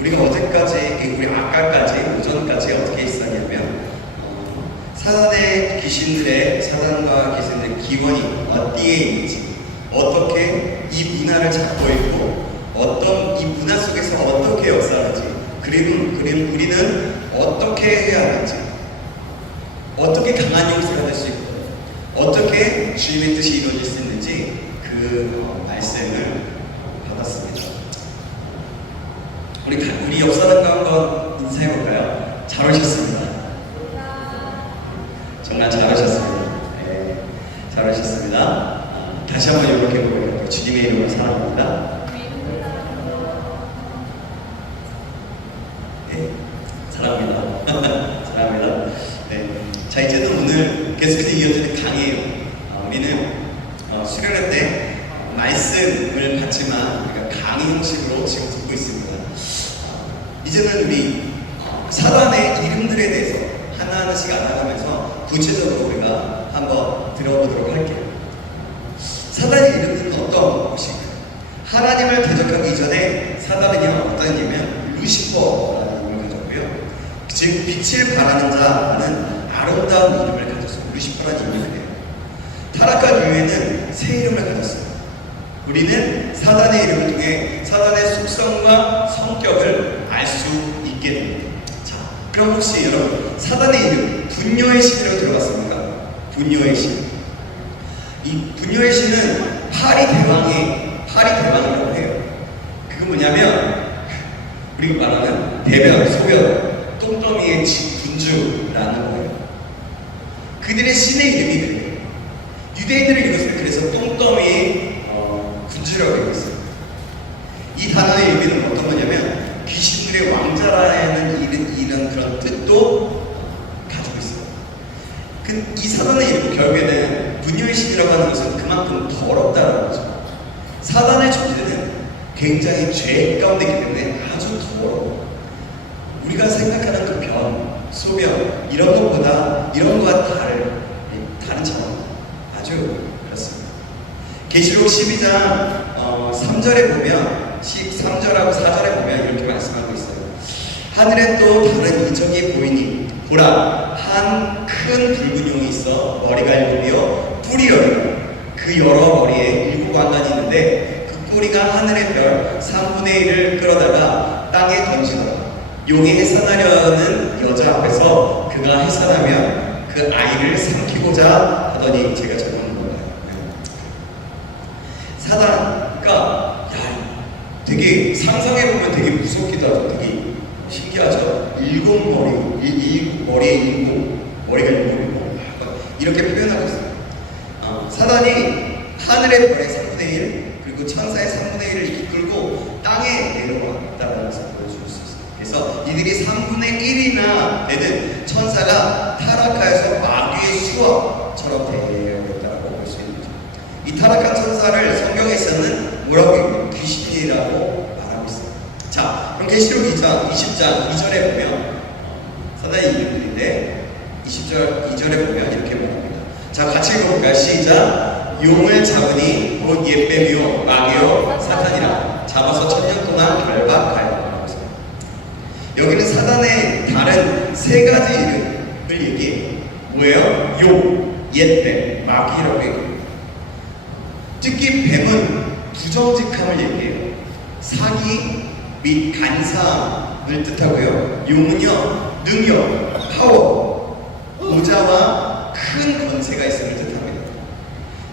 우리가 어제까지, 우리 아까까지, 오전까지 어떻게 있었냐면, 사단과 귀신들의 기원이 어디에 있는지, 어떻게 이 문화를 잡고 있고, 어떤 이 문화 속에서 어떻게 역사하는지, 그리고 우리는 어떻게 해야 하는지, 어떻게 강한 용사가 될 수 있고, 어떻게 주님의 뜻이 이루어질 수 있는지 그 말씀을 받았습니다. 우리 역사단과 한번 인사해볼까요? 잘 오셨습니다. 정말 잘 오셨습니다. 네, 잘 오셨습니다. 다시 한번 요렇게 주님의 이름으로 사랑합니다. 네, 사랑합니다. 사랑합니다. 네, 자, 이제는 오늘 계속해서 이어지는 강의예요. 우리는 수련회 때 말씀을 받지만 우리가 강의 형식으로 지금 듣고 있습니다. 이제는 우리 사단의 이름들에 대해서 하나하나씩 알아가면서 구체적으로 우리가 한번 들어보도록 할게요. 사단의 이름은 어떤 것인가요? 하나님을 대적하기 이전에 사단은요, 어떤 이름이냐면 루시퍼라는 이름을 가졌고요. 즉 빛을 바라는 자는 아름다운 이름을 가졌어요. 루시퍼라는 이름이에요. 타락한 이후에는 새 이름을 가졌어요. 우리는 사단의 이름을 통해 사단의 속성과 성격을 알 수 있게 됩니다. 자, 그럼 혹시 여러분 사단의 이름 분뇨의 신으로 들어봤습니까? 분뇨의 신. 이 분뇨의 신은 파리 대왕이라고 해요. 그건 뭐냐면 우리가 말하는 대변, 소변, 똥더미의 분주라는 거예요. 그들의 신의 이름이 그래요. 유대인들은 이것을 그래서 똥더미의 군주라고 얘기했어요. 이 단어의 의미는 어떤 거냐면 귀신들의 왕자라는 이런 그런 뜻도 가지고 있어요. 이 사단의 이름 결국에는 분뇨의 신이라고 하는 것은 그만큼 더럽다는 거죠. 사단의 존재는 굉장히 죄 가운데 있기 때문에 아주 더러워. 우리가 생각하는 그 변, 소변 이런 것보다 이런 것과 다른 차원 아주 그렇습니다. 계시록 12장 3절에 보면 3절하고 4절에 보면 이렇게 말씀하고 있어요. 하늘에 또 다른 이적이 보이니 보라 한 큰 붉은 용이 있어 머리가 7이요 뿔이 10이요 그 여러 머리에 7관관이 있는데 그 꼬리가 하늘의 별 3분의 1을 끌어다가 땅에 던지더라. 용이 해산하려는 여자 앞에서 그가 해산하면 그 아이를 삼키고자 하더니 제가 적은 거예요. 사단가 되게 상상해보면 되게 무섭기도 하고 되게 신기하죠. 7머리, 머리가 7이고 이렇게 표현하고 있어요. 사단이 하늘의 별의 3분의 1 그리고 천사의 3분의 1을 이끌고 땅에 내려왔다는 것을 보여줄 수 있어요. 그래서 이들이 3분의 1이나 되는 천사가 타락하여서 마귀의 수업처럼 되어있다고 볼 수 있는 거죠. 이 타락한 천사를 성경에서는 뭐라고 얘기해요? 귀신이라고 말하고 있어요. 자, 그럼 계시록 20장 2절에 보면 사단의 이름들인데 20절 2절에 보면 이렇게 말합니다. 자, 같이 읽어볼까요? 시작. 용을 잡으니 곧 옛뱀이요 마귀요 사탄이라 잡아서 1000년 동안 결박하여. 여기는 사단의 다른 세 가지 이름을 얘기해요. 뭐예요? 용, 옛뱀, 마귀라고 얘기해요. 특히 뱀은 부정직함을 얘기해요. 사기 및 간사함을 뜻하고요. 용은요, 능력, 파워, 보좌와 큰 권세가 있음을 뜻합니다.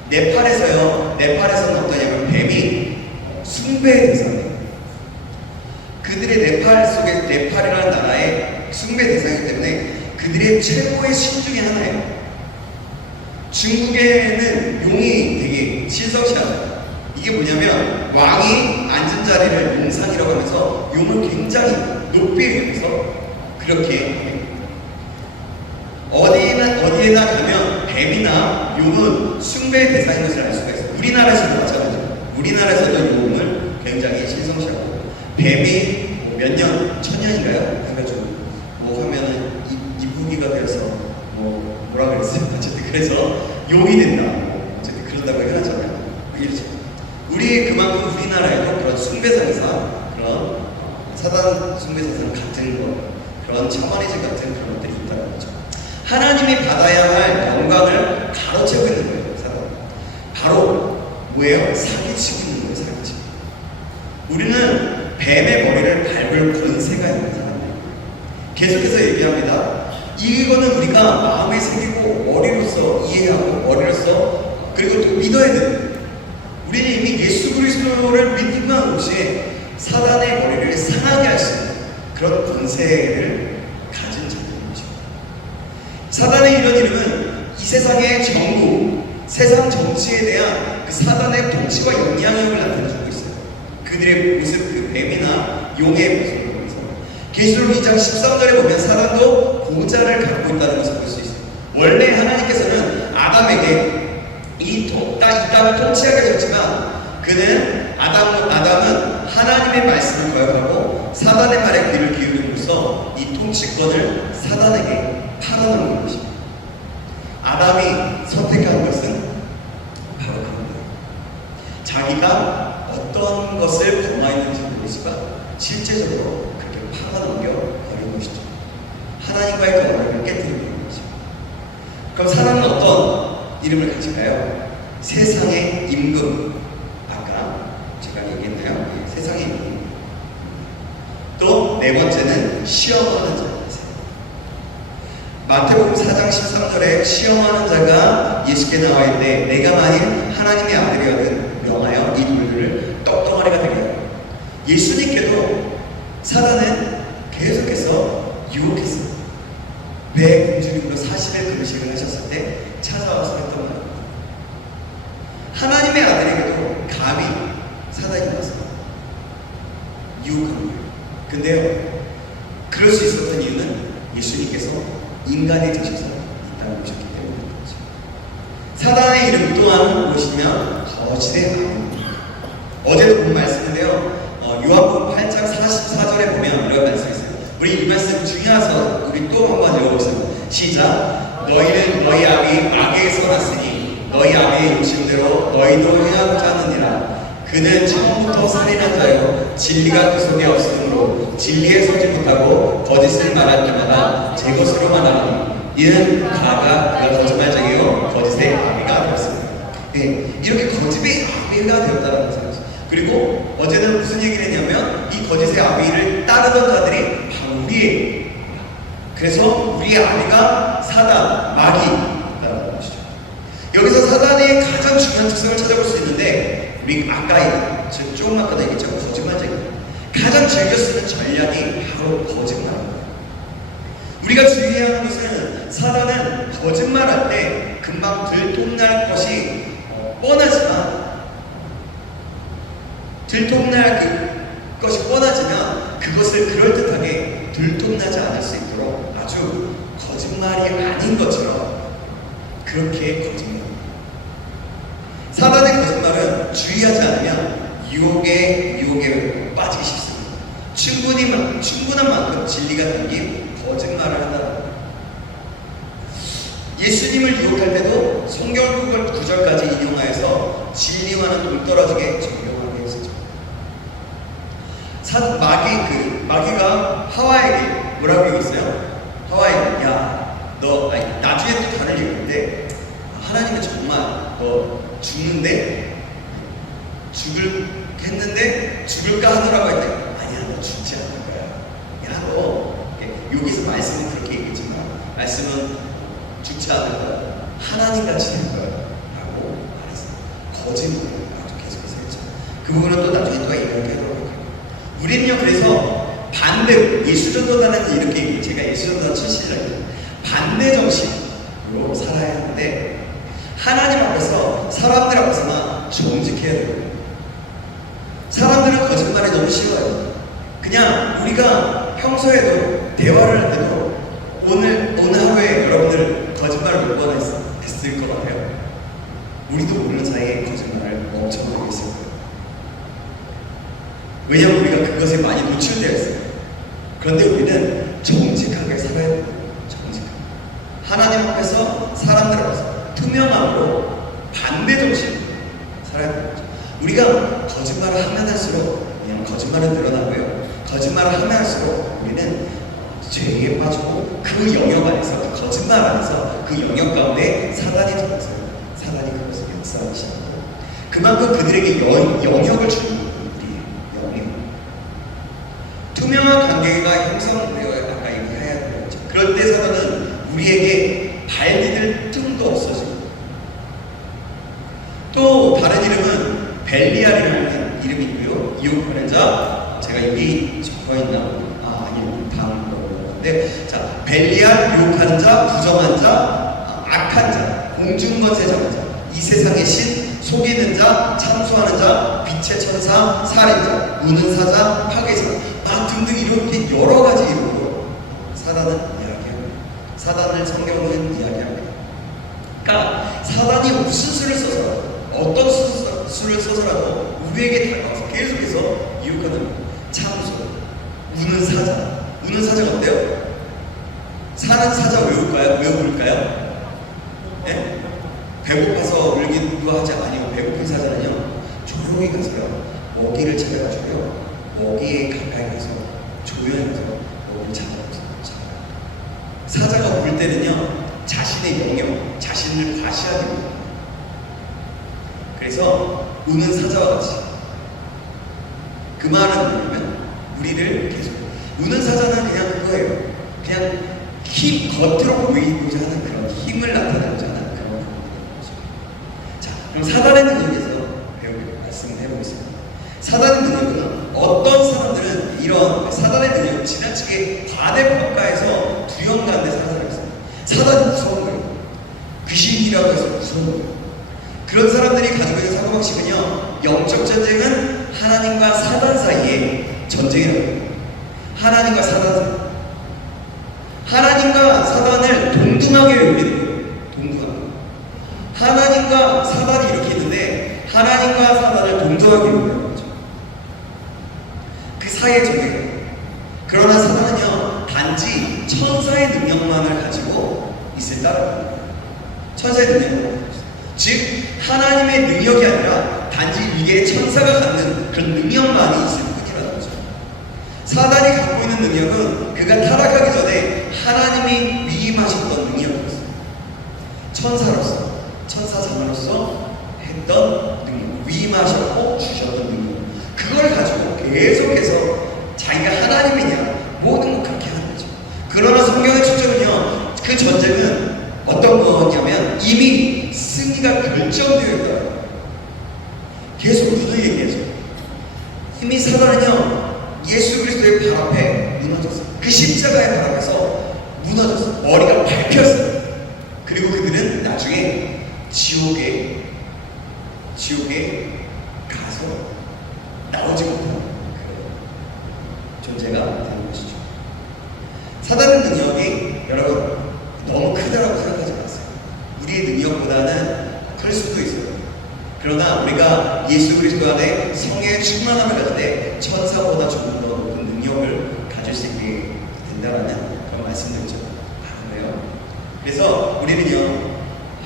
네팔에서는 어떠냐면 뱀이 숭배의 대상이에요. 그들의 네팔이라는 나라의 숭배 대상이기 때문에 그들의 최고의 신 중에 하나예요. 중국에는 용이 되게 신성시하죠. 이게 뭐냐면 왕이 앉은 자리를 용상이라고 하면서 용을 굉장히 높이 여기서 그렇게 어디에나 가면 뱀이나 용은 숭배의 대상인 것을 알 수가 있어요. 우리나라에서도 마찬가지죠. 우리나라에서도 용을 굉장히 신성시하고 뱀이 몇 년, 1000년인가요? 해가지고 하면은 이부기가 되어서 뭐라 그랬어요? 어쨌든 그래서 용이 된다. 어쨌든 그런다고 해놨잖아요. 이렇죠. 그만큼 우리나라에도 그런 숭배상사 그런 사단 숭배사상 같은 것, 그런 샤머니즘 같은 그런 것들이 있다는 거죠. 하나님이 받아야 할 영광을 가로채고 있는 거예요, 사람. 바로 뭐예요? 사기치고 있는 거예요, 사기치고. 우리는 뱀의 머리를 밟을 권세가 있는 사람이에요. 계속해서 얘기합니다. 이거는 우리가 마음에 새기고 머리로서 이해하고 머리로서 그리고 또 믿어야 돼요. 우리는 이미 예수 그리스도를 믿기만 동시에 사단의 머리를 상하게 할 수 있는 그런 권세를 가진 자들인 것입니다. 사단의 이런 이름은 이 세상의 정부, 세상 정치에 대한 그 사단의 통치와 영향력을 나타내주고 있어요. 그들의 모습, 그 뱀이나 용의 모습을 보면서 계시록 2장 13절에 보면 사단도 보좌를 갖고 있다는 것을 볼 수 있어요. 원래 하나님께서는 아담에게 이 땅을 통치하게 하셨지만 그는 아담은 하나님의 말씀을 거역하고 사단의 말에 귀를 기울임으로써 이 통치권을 사단에게 팔아넘긴 것입니다. 아담이 선택한 것은 바로 그겁니다. 자기가 어떤 것을 범하였는지 모르지만 실제적으로 그렇게 팔아넘겨 버린 것이죠. 하나님과의 거룩을 깨뜨리는 것이죠. 그럼 사람은 어떤 이름을 가질까요? 세상의 임금. 아까 제가 얘기했나요? 세상의 임금. 또 네 번째는 시험하는 자입니다. 마태복음 4장 13절에 시험하는 자가 예수께 나와 있는데 내가 만일 하나님의 아들이거든 명하여 이 돌들을 떡덩어리가 되게 하라. 예수님께도 사단은 계속해서 유혹했어요. 배 공주님으로 40일 금식을 하셨을 때 찾아와서 했던 말입니다. 하나님의 아들에게도 감히 사단이 와서 유혹한 거예요. 근데요, 그럴 수 있었던 이유는 예수님께서 인간이 되셔서 이 땅에 오셨기 때문인 거죠. 사단의 이름 또한 무엇이냐? 거짓의 아비입니다. 어제도 본 말씀인데요, 요한복음 8장 44절에 보면 이런 말씀이 있어요. 우리 이 말씀 중요해서 우리 또 한번 읽어보세요. 시작. 너희는 너희 아비 마귀에서 났으니 너희 아비의 욕심대로 너희도 행하고자 하느니라. 그는 처음부터 살인한 자요 진리가 그 속에 없으므로 진리에 서지 못하고 거짓을 말할 때마다 제 것으로 말하니 이는 그가 거짓말쟁이요 거짓의 아비가 되었습니다. 네, 이렇게 거짓의 아비가 되었다는 것이죠. 그리고 어제는 무슨 얘기를 했냐면 이 거짓의 아비를 따르던 자들이 바로 우리예요. 그래서 우리의 아비가 사단, 마귀라는 것이죠. 여기서 사단의 가장 중요한 특성을 찾아볼 수 있는데 우리 아까 조금 아까도 얘기했지만 거짓말쟁이. 가장 즐겨 쓰는 전략이 바로 거짓말입니다. 우리가 주의해야 하는 것은 사단은 거짓말할 때 금방 들통날 것이 것이 뻔하지만 그것을 그럴듯하게 들통나지 않을 수 있도록 아주 거짓말이 아닌 것처럼 그렇게 거짓말합니다. 사단의 거짓말은 주의하지 않으면 유혹에 빠지기 쉽습니다. 충분한 만큼 진리가 담긴 거짓말을 한다는 겁니다. 예수님을 유혹할 때도 성경 구절까지 인용하여서 진리와는 동떨어지게 적용하게 했었죠. 마귀가 하와에게 뭐라고 얘기했어요? 하와에게 나중에 또 다른 얘기인데 하나님은 정말 너 죽는데 죽을까 하더라고 할 때 아니야 너 죽지 않을 거야. 야 너 여기서 말씀은 그렇게 얘기했지만 말씀은 죽지 않을 거야. 하나님같이 될 거야 라고 말했어요. 거짓말을 아주 계속해서 했죠. 그 부분은 또 나중에 또 얘기하도록 할게요. 우리는요 그래서 반대로 예수전도단은 이렇게 제가 예수전도단 출신이라고 반대 정신으로 살아야 하는데 하나님 앞에서 사람들 앞에서만 정직해야 돼요. 사람들은 거짓말이 너무 쉬워요. 그냥 우리가 평소에도 대화를 할 때도 오늘 하루에 여러분들 거짓말을 몇 번 했을 것 같아요. 우리도 모르는 사이에 거짓말을 엄청 많이 했을 거예요. 왜냐하면 우리가 그것에 많이 노출되어 있어요. 그런데 우리는 정직하게 살아야 돼요. 정직하게. 하나님 앞에서 사람들 앞에서 투명함으로 반대 정신으로 살아야 되는 거죠. 우리가 거짓말을 하면 할수록 그냥 거짓말은 늘어나고요. 거짓말을 하면 할수록 우리는 죄에 빠지고 그 영역 안에서, 그 거짓말 안에서 그 영역 가운데 사단이 들어서요. 사단이 그것을 역사하기 시작하고 그만큼 그들에게 영역을 주는 우리의 영역. 투명한 관계가 형성되어야 아까 얘기해야 되죠. 그럴 때 사단은 우리에게 발 디딜 틈도 없어지고 또 다른 이름은 벨리알이라는 이름이 있고요. 유혹하는 자, 제가 여기 적어있나? 아니요, 다음 거였는데, 자, 벨리알, 유혹하는 자, 부정한 자, 악한 자, 공중것의 장자, 이 세상의 신, 속이는 자, 참소하는 자, 빛의 천사, 살인자, 우는 사자, 파괴자, 막 등등 이렇게 여러 가지 이름으로 사단은 이야기합니다. 사단을 성경은 이야기합니다. 그러니까 사단이 무슨 수를 써서 어떤 수를 써서라도 우리에게 다가와서 계속해서 유혹하는 참소, 우는 사자. 우는 사자가 어때요? 사는 사자 왜 울까요? 왜 울까요? 네? 배고파서 울기도 하지 아니요. 배고픈 사자는요 조용히 가서요 먹이를 찾아가지고요 먹이에 가까이 가서 조용히 가서 먹이를 잡아요. 사자가 울 때는요 자신의 영역, 자신을 과시하기 위해. 그래서 우는 사자와 같이 그 말은 뭐냐면 우리를 계속 우는 사자는 그냥 그거예요. 그냥 겉으로 보이고자 하는 그런 힘을 나타내고자 하는 그런 거죠. 자, 그럼 사단의 능력에서 말씀을 해보겠습니다. 사단의 능력은 어떤 사람들은 이런 사단의 능력을 지나치게 과대평가해서 두려움 가운데 살아가고 있습니다. 사단이 무서운 거예요. 귀신이라고 해서 무서운 거예요. 그런 사람들이 가지고 있는 사고방식은요 영적 전쟁은 하나님과 사단 사이의 전쟁이라고 해요. 하나님과 사단, 하나님과 사단을 동등하게 여기는 거예요. 동등하게. 하나님과 사단이 이렇게 있는데 하나님과 사단을 동등하게 여기는 거죠. 그 사이의 전쟁이에요. 그러나 사단은요 단지 천사의 능력만을 가지고 있을 따름입니다. 천사의 능력만. 즉 하나님의 능력이 아니라 단지 이게 천사가 갖는 그런 능력만이 있을 뿐이라는 거죠. 사단이 갖고 있는 능력은 그가 타락하기 전에 하나님이 위임하셨던 능력이었어요. 천사로서, 천사장으로서 했던 능력, 위임하셨고 주셨던 능력. 그걸 가지고 계속해서 자기가 하나님이냐 모든 걸 그렇게 하는 거죠. 그러나 성경의 초점은요 그 전쟁은 어떤 거냐면 이미 승리가 결정되어 있다. 계속 무슨 얘기하죠? 이미 사단은요 예수 그리스도의 발 앞에 무너졌어요. 그 십자가의 발 앞에서 무너졌어요. 머리가 밟혔어요. 그리고 그들은 나중에 지옥에 가서 나오지 못하는 그런 존재가 되는 것이죠. 사단의 능력이 여러분 너무 크다라고 생각하지 마세요. 우리의 능력보다는 클 수도 있어요. 그러나 우리가 예수 그리스도 안에 성령의 충만함을 가질 때 천사보다 조금 더 높은 능력을 가질 수 있게 된다는 그런 말씀드리죠. 그래요. 그래서 우리는요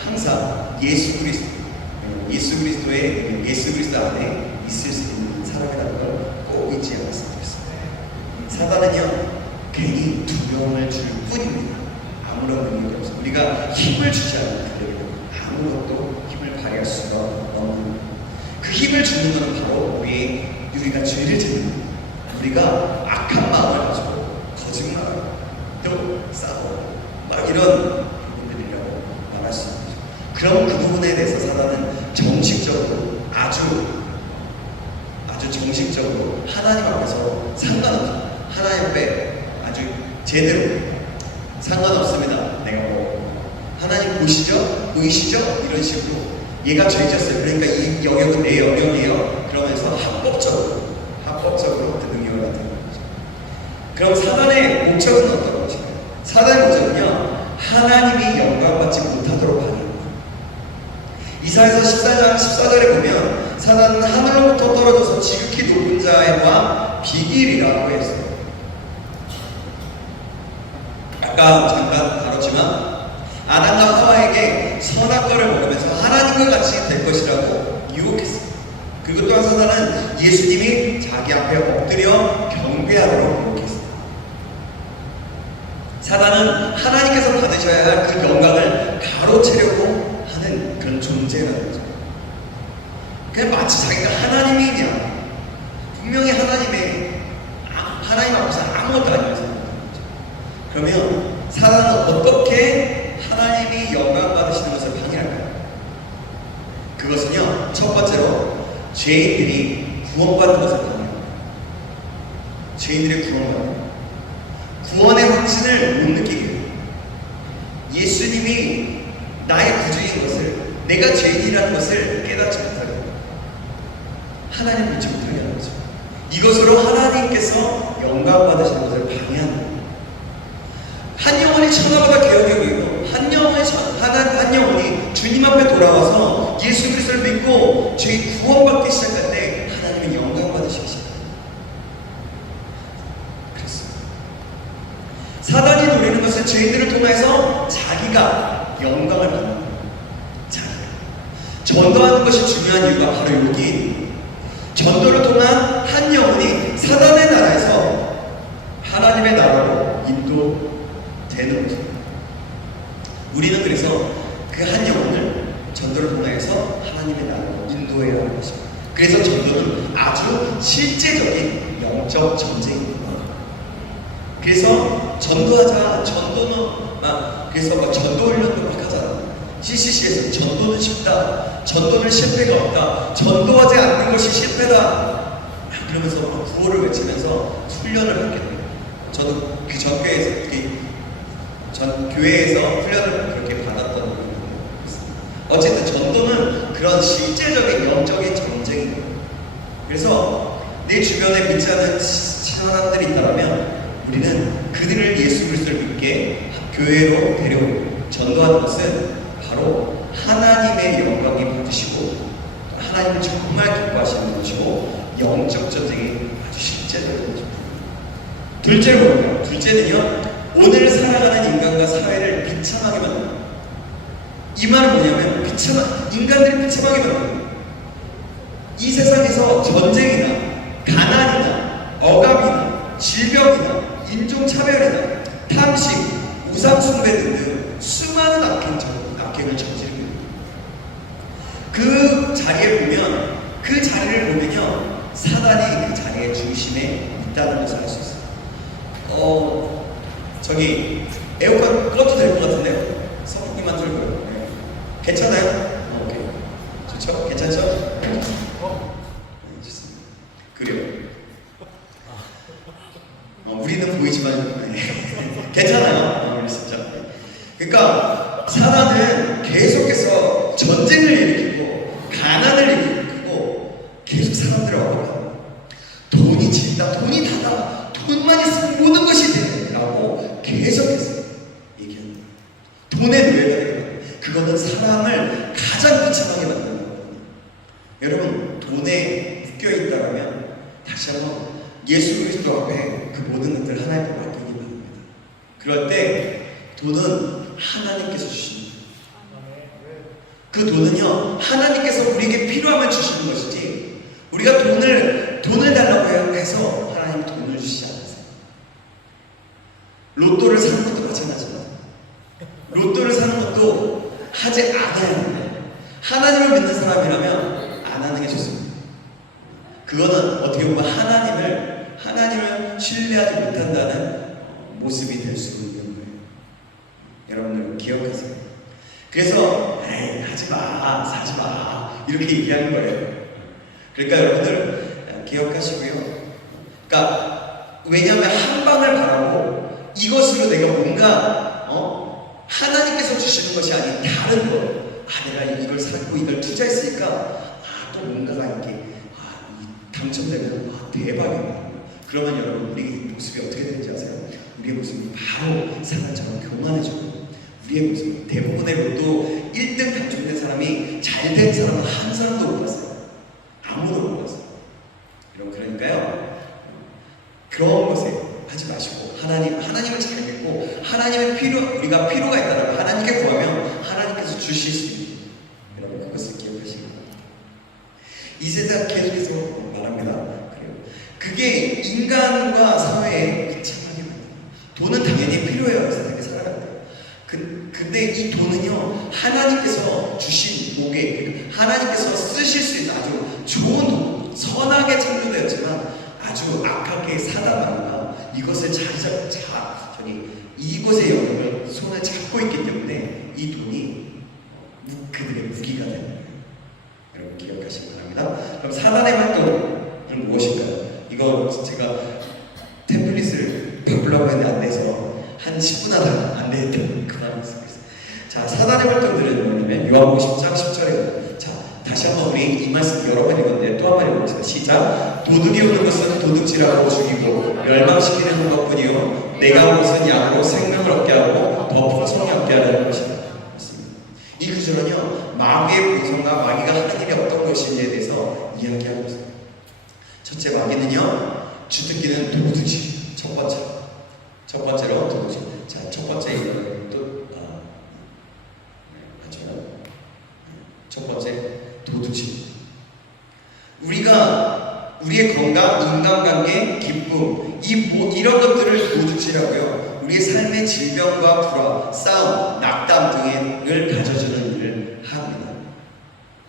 항상 예수 그리스도의 예수 그리스도 안에 있을 수 있는 사람이라는 걸 꼭 잊지 않았으면 좋겠습니다. 사단은요 괜히 두려움을 줄 뿐입니다. 아무런 능력이 없어요. 우리가 힘을 주지 않는 그들에게 아무것도 힘을 발휘할 수가 없는 그 힘을 주는 것은 바로 우리가 죄를 짓는 우리가 악한 마음을 가지고 거짓말하고 또 싸우고 막 이런 부분들이라고 말할 수 있죠. 그럼 그 부분에 대해서 사단은 정식적으로 아주 정식적으로 하나님 앞에서 상관없어요. 하나님 앞에 아주 제대로 상관없습니다. 내가 뭐 하나님 보시죠? 보이시죠? 이런 식으로 얘가 죄졌어요. 그러니까 이 영역은 내 영역이에요. 그러면서 합법적으로 그 능력을 나타내는 거죠. 그럼 사단의 목적은 어떤 것일까요? 사단의 목적은요 하나님이 영광받지 못하도록 하는 거예요. 이사야서 14절에 보면 사단은 하늘로부터 떨어져서 지극히 높은 자의 왕 비길이라고 했어요. 아까 잠깐 다뤘지만 아담과 하와에게 선한 것을 먹으면서 하나님과 같이 될 것이라고 유혹했어요. 그리고 또한 사단은 예수님이 자기 앞에 엎드려 경배하도록 그렇겠습니다. 사단은 하나님께서 받으셔야 할 그 영광을 가로채려고 하는 그런 존재라는 거죠. 그냥 마치 자기가 하나님이냐, 분명히 하나님 앞에서 아무것도 아니면서 그러면 사단은 어떻게 하나님이 영광 받으시는 것을 방해할까요? 그것은요, 첫 번째로 죄인들이 구원받는 것을 방해합니다. 죄인들의 구원의 확신을 못 느끼게 해요. 예수님이 나의 구주인 것을, 내가 죄인이라는 것을 깨닫지 못하게 해요. 하나님 믿지 못하게 하는 거죠. 이것으로 하나님께서 영광 받으시는 것을 방해하는 거예요. 한 영혼이 천하보다 귀하게 여기고 한 영혼이 주님 앞에 돌아와서 예수 그리스도를 믿고 죄 구원받기 시작할 때 하나님은 영광 받으시기 시작합니다. 그렇습니다. 사단이 노리는 것은 죄인들을 통해서 자기가 영광을 받는 거예요. 자기가 전도하는 것이 중요한 이유가 바로 여기, 전도를 통한 한 영혼이 사단의 나라에서 하나님의 나라로 인도되는 거죠. 우리는 그래서 그 한 영혼을 전도를 통해서 하나님의 나라로 인도해야 하는 것입니다. 그래서 전도는 아주 실제적인 영적 전쟁입니다. 그래서 전도하자, 그래서 전도 훈련도 막 하잖아. CCC에서 전도는 쉽다, 전도는 실패가 없다, 전도하지 않는 것이 실패다, 그러면서 구호를 외치면서 훈련을 받게 돼요. 저도 그 전 교회에서 훈련을 그렇게 받았던 부분이 있습니다. 어쨌든 전도는 그런 실제적인 영적인 전쟁이에요. 그래서 내 주변에 믿지 않는 사람들이 있다면 우리는 그들을 예수 그리스도를 믿게 교회로 데려오고, 전도하는 것은 바로 하나님의 영광이 받으시고 하나님을 정말 기뻐하시는 것이고 영적 전쟁이 아주 실제적인 것입니다. 둘째로, 둘째는요, 오늘 살아가는 인간과 사회를 비참하게 만듭니다. 이 말은 뭐냐면 인간들이 비참하게 만듭니다. 이 세상에서 전쟁이나 가난이나 억압이나 질병이나 인종차별이나 탐식, 우상숭배 등등 수많은 악행을 저지릅니다. 그 자리를 보면요, 사단이 그 자리의 중심에 있다는 것을 알 수 있어요. 저기 에어컨 꺼도 될 것 같은데 성국님만 들고요. 네. 괜찮아요? 오케이. 좋죠? 괜찮죠? 네, 좋습니다. 그래요. 우리는 보이지만 네. 괜찮아요. 진짜. 그러니까 사단은 계속해서 전쟁을 일으키고 가난을 일으키고 계속 사람들을 억압합니다. 돈이 진다, 돈이 다다, 돈만 있으면 모든 것이 돼 라고 계속해서 얘기합니다. 돈에 노예가 그거는 사람을 가장 비참하게 만드는 거거든요. 여러분, 돈에 묶여있다면 다시 한번 예수 그리스도 앞에 그 모든 것들을 하나님께 맡기기 바랍니다. 그럴 때 돈은 하나님께서 주십니다. 그 돈은요, 하나님께서 우리에게 필요하면 주시는 것이지, 우리가 돈을 달라고 해서 하나님 돈을 주시지 않으세요. 로또를 사는 것도 마찬가지입니다. 로또를 사는 것도 하지 않아야 합니다. 하나님을 믿는 사람이라면 안 하는 게 좋습니다. 그거는 어떻게 보면 하나님을 신뢰하지 못한다는 모습이 될 수 있는 거예요. 여러분들 기억하세요. 그래서 하지마, 사지마 이렇게 얘기하는 거예요. 그러니까 여러분들 기억하시고요. 그러니까 왜냐하면 한 방을 바라고 이것으로 내가 뭔가 하나님께서 주시는 것이 아닌 다른 것, 내가 이걸 사고 이걸 투자했으니까 또 뭔가가 이렇게 당첨되면 대박이다. 그러면 여러분, 우리 모습이 어떻게 되는지 아세요? 우리의 모습이 바로 사단처럼 교만해지고, 우리의 모습, 대부분의 로또 1등 당첨된 사람이 잘된 사람은 한 사람도 못 봤어요. 아무도 못 봤어요. 여러분, 그러니까요, 그런 것에 하지 마시고 하나님을 잘 믿고 우리가 필요가 있다면 하나님께 구하면 하나님께서 주실 수 있습니다. 여러분, 그것을 기억하시기 바랍니다. 이 세상 계속해서 말합니다. 그래요. 그게 인간과 사회에 이착하게 만듭니다. 돈은 당연히 필요해요. 세상에 살아갈 때. 근데 이 돈은요, 하나님께서 주신 목에, 하나님께서 쓰실 수 있는 아주 좋은 돈, 선하게 창조되었지만 아주 악하게 사단마귀가 이것을 이곳의 영역을 손에 잡고 있기 때문에 이 돈이 그들의 무기가 되는 거예요. 여러분 기억하시기 바랍니다. 그럼 사단의 활동은 무엇일까요? 이거 제가 템플릿을 바꾸려고 했는데 안 돼서 한 10분 하다 안 되겠다고 그만했어요. 자, 사단의 활동들은 뭐냐면 요한복음 10장 10절에 자, 다시 한번 우리 이 말씀 여러 번 읽었는데 또 한 번 읽어보겠습니다. 시작. 도둑이 오는 것은 도둑질하고 죽이고 멸망시키는 것뿐이요 내가 온 것은 양으로 생명을 얻게 하고 더 풍성히 얻게 하려는 것이다. 이 구절은요, 마귀의 본성과 마귀가 하는 일이 어떤 것인지에 대해서 이야기하고 있습니다. 첫째, 마귀는요, 주특기는 도둑질. 첫 번째로 도둑질. 자, 첫 번째 이거는 또 맞아요. 첫 번째 도둑질. 우리의 건강, 인간관계, 기쁨, 이런 것들을 도둑질하고요. 우리의 삶의 질병과 불화, 싸움, 낙담 등을 가져주는 일을 합니다.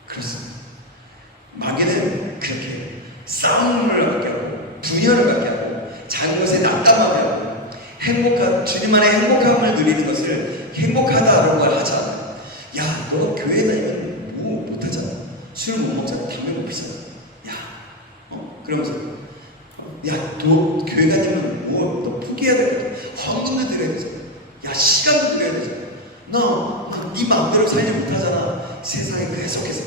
그렇습니다. 마귀는 그렇게 싸움을 갖게 하고, 분열을 갖게 하고, 작은 것에 낙담하게 하고, 주님 안에 행복함을 누리는 것을 행복하다라는 걸 하잖아. 야, 너 교회 다니면 뭐 못하잖아. 술 못 먹잖아. 담배 못 피잖아. 그러면서 야, 너 교회 다니면 너 포기해야 되거든. 헌금도 드려야 되잖아. 야, 시간도 드려야 되잖아. 네 마음대로 살지 못하잖아. 세상에 계속해서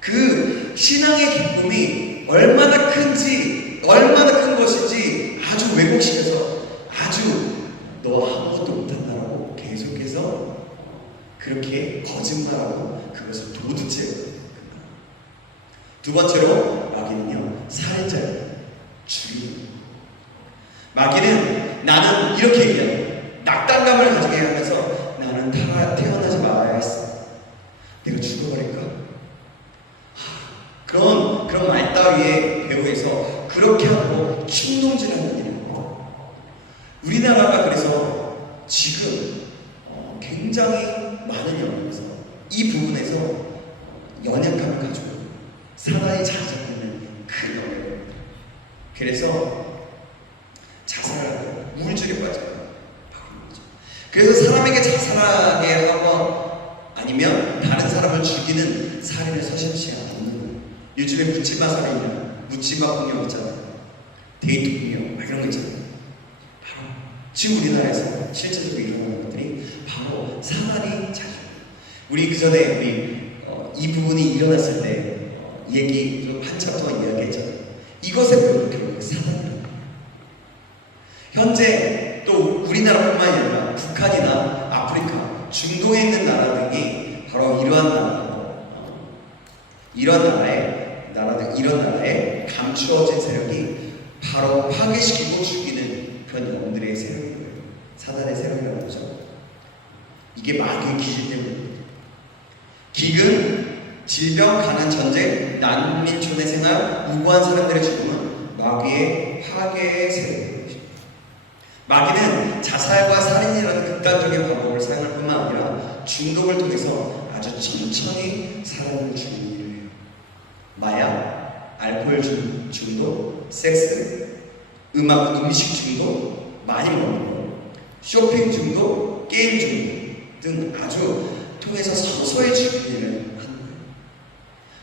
그 신앙의 기쁨이 얼마나 큰 것인지 아주 왜곡시켜서 아주 너 아무것도 못한다라고 계속해서 그렇게 거짓말하고 그것을 도둑질해요. 두 번째로 마귀는요, 살인자예요. 죽이는. 마귀는 나는 이렇게 얘기해요. 낙담감을 가지게 하면서 나는 태어나지 말아야 했어. 내가 죽어버릴까? 그런 말 따위의 배후에서 그렇게 하고 충동질하는 일이에요. 우리나라가 그래서 지금 굉장히 많은 영역에서 이 부분에서 연약함을 가지고 사단이 자리잡고 있는 큰 영역입니다. 그래서 자살하고 우울증에 빠져요. 그래서 사람에게 자살하게 하고 아니면 다른 사람을 죽이는 살인을 서슴지 않는 거예요. 요즘에 묻지마 살인이나 묻지마 폭력 있잖아요. 데이트 폭력 이런 거 있잖아요. 바로 지금 우리나라에서 실제적으로 일어나는 것들이 바로 사단이 자주. 우리 그 전에 이 부분이 일어났을 때 얘기 좀 한참 동안 이야기했잖아요. 이것의 결국 사단입니다. 현재 또 우리나라뿐만 아니라 북한이나 아프리카, 중동에 있는 나라 등이 바로 이런 나라에 감추어진 세력이 바로 파괴시키고 죽이는 그런 영들의 세력이고요. 사단의 세력이라고 하죠. 이게 마귀의 기질 때문입니다. 기근, 질병, 가난, 전쟁, 난민, 촌의 생활, 무고한 사람들의 죽음은 마귀의 파괴의 세력입니다. 마귀는 자살과 살인이라는 극단적인 방법을 사용할 뿐만 아니라 중독을 통해서 아주 천천히 사람을 죽이는 일을 해요. 마약, 알코올 중독, 섹스, 음식 중독, 많이 먹는 거, 쇼핑 중독, 게임 중독 등 아주 통해서 서서히 죽이는 일을 하는 거예요.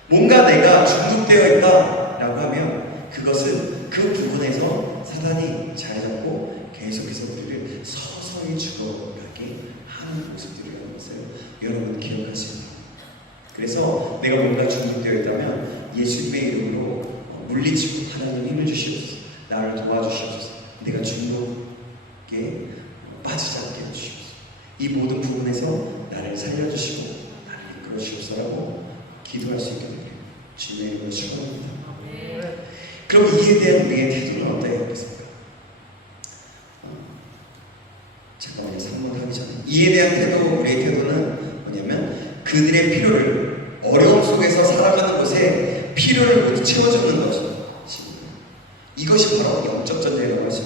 뭔가 내가 중독되어 있다라고 하면 그것은 그 부분에서 사단이 잘 잡고 계속해서 우리를 서서히 죽어가게 하는 모습들이라는 것을 여러분 기억하시기 바랍니다. 그래서 내가 뭔가 중독되어 있다면 예수님의 이름으로 물리치고 하나님 힘을 주시옵소서. 나를 도와주시옵소서. 내가 중독에 빠지지 않게 해주시옵소서. 이 모든 부분에서 나를 살려주시고 나를 이끌어 주시옵소서라고 기도할 수 있게 되길 주님의 이름으로 축원합니다. 그럼 이에 대한 우리의 태도는 어떠했겠습니까? 잠깐만요. 3번 하기 전에 이에 대한 우리의 태도는 뭐냐면 그들의 필요를 어려움 속에서 살아가는 곳에 필요를 모두 채워주는 것입니다. 이것이 바로 영적 전쟁이라고 하죠.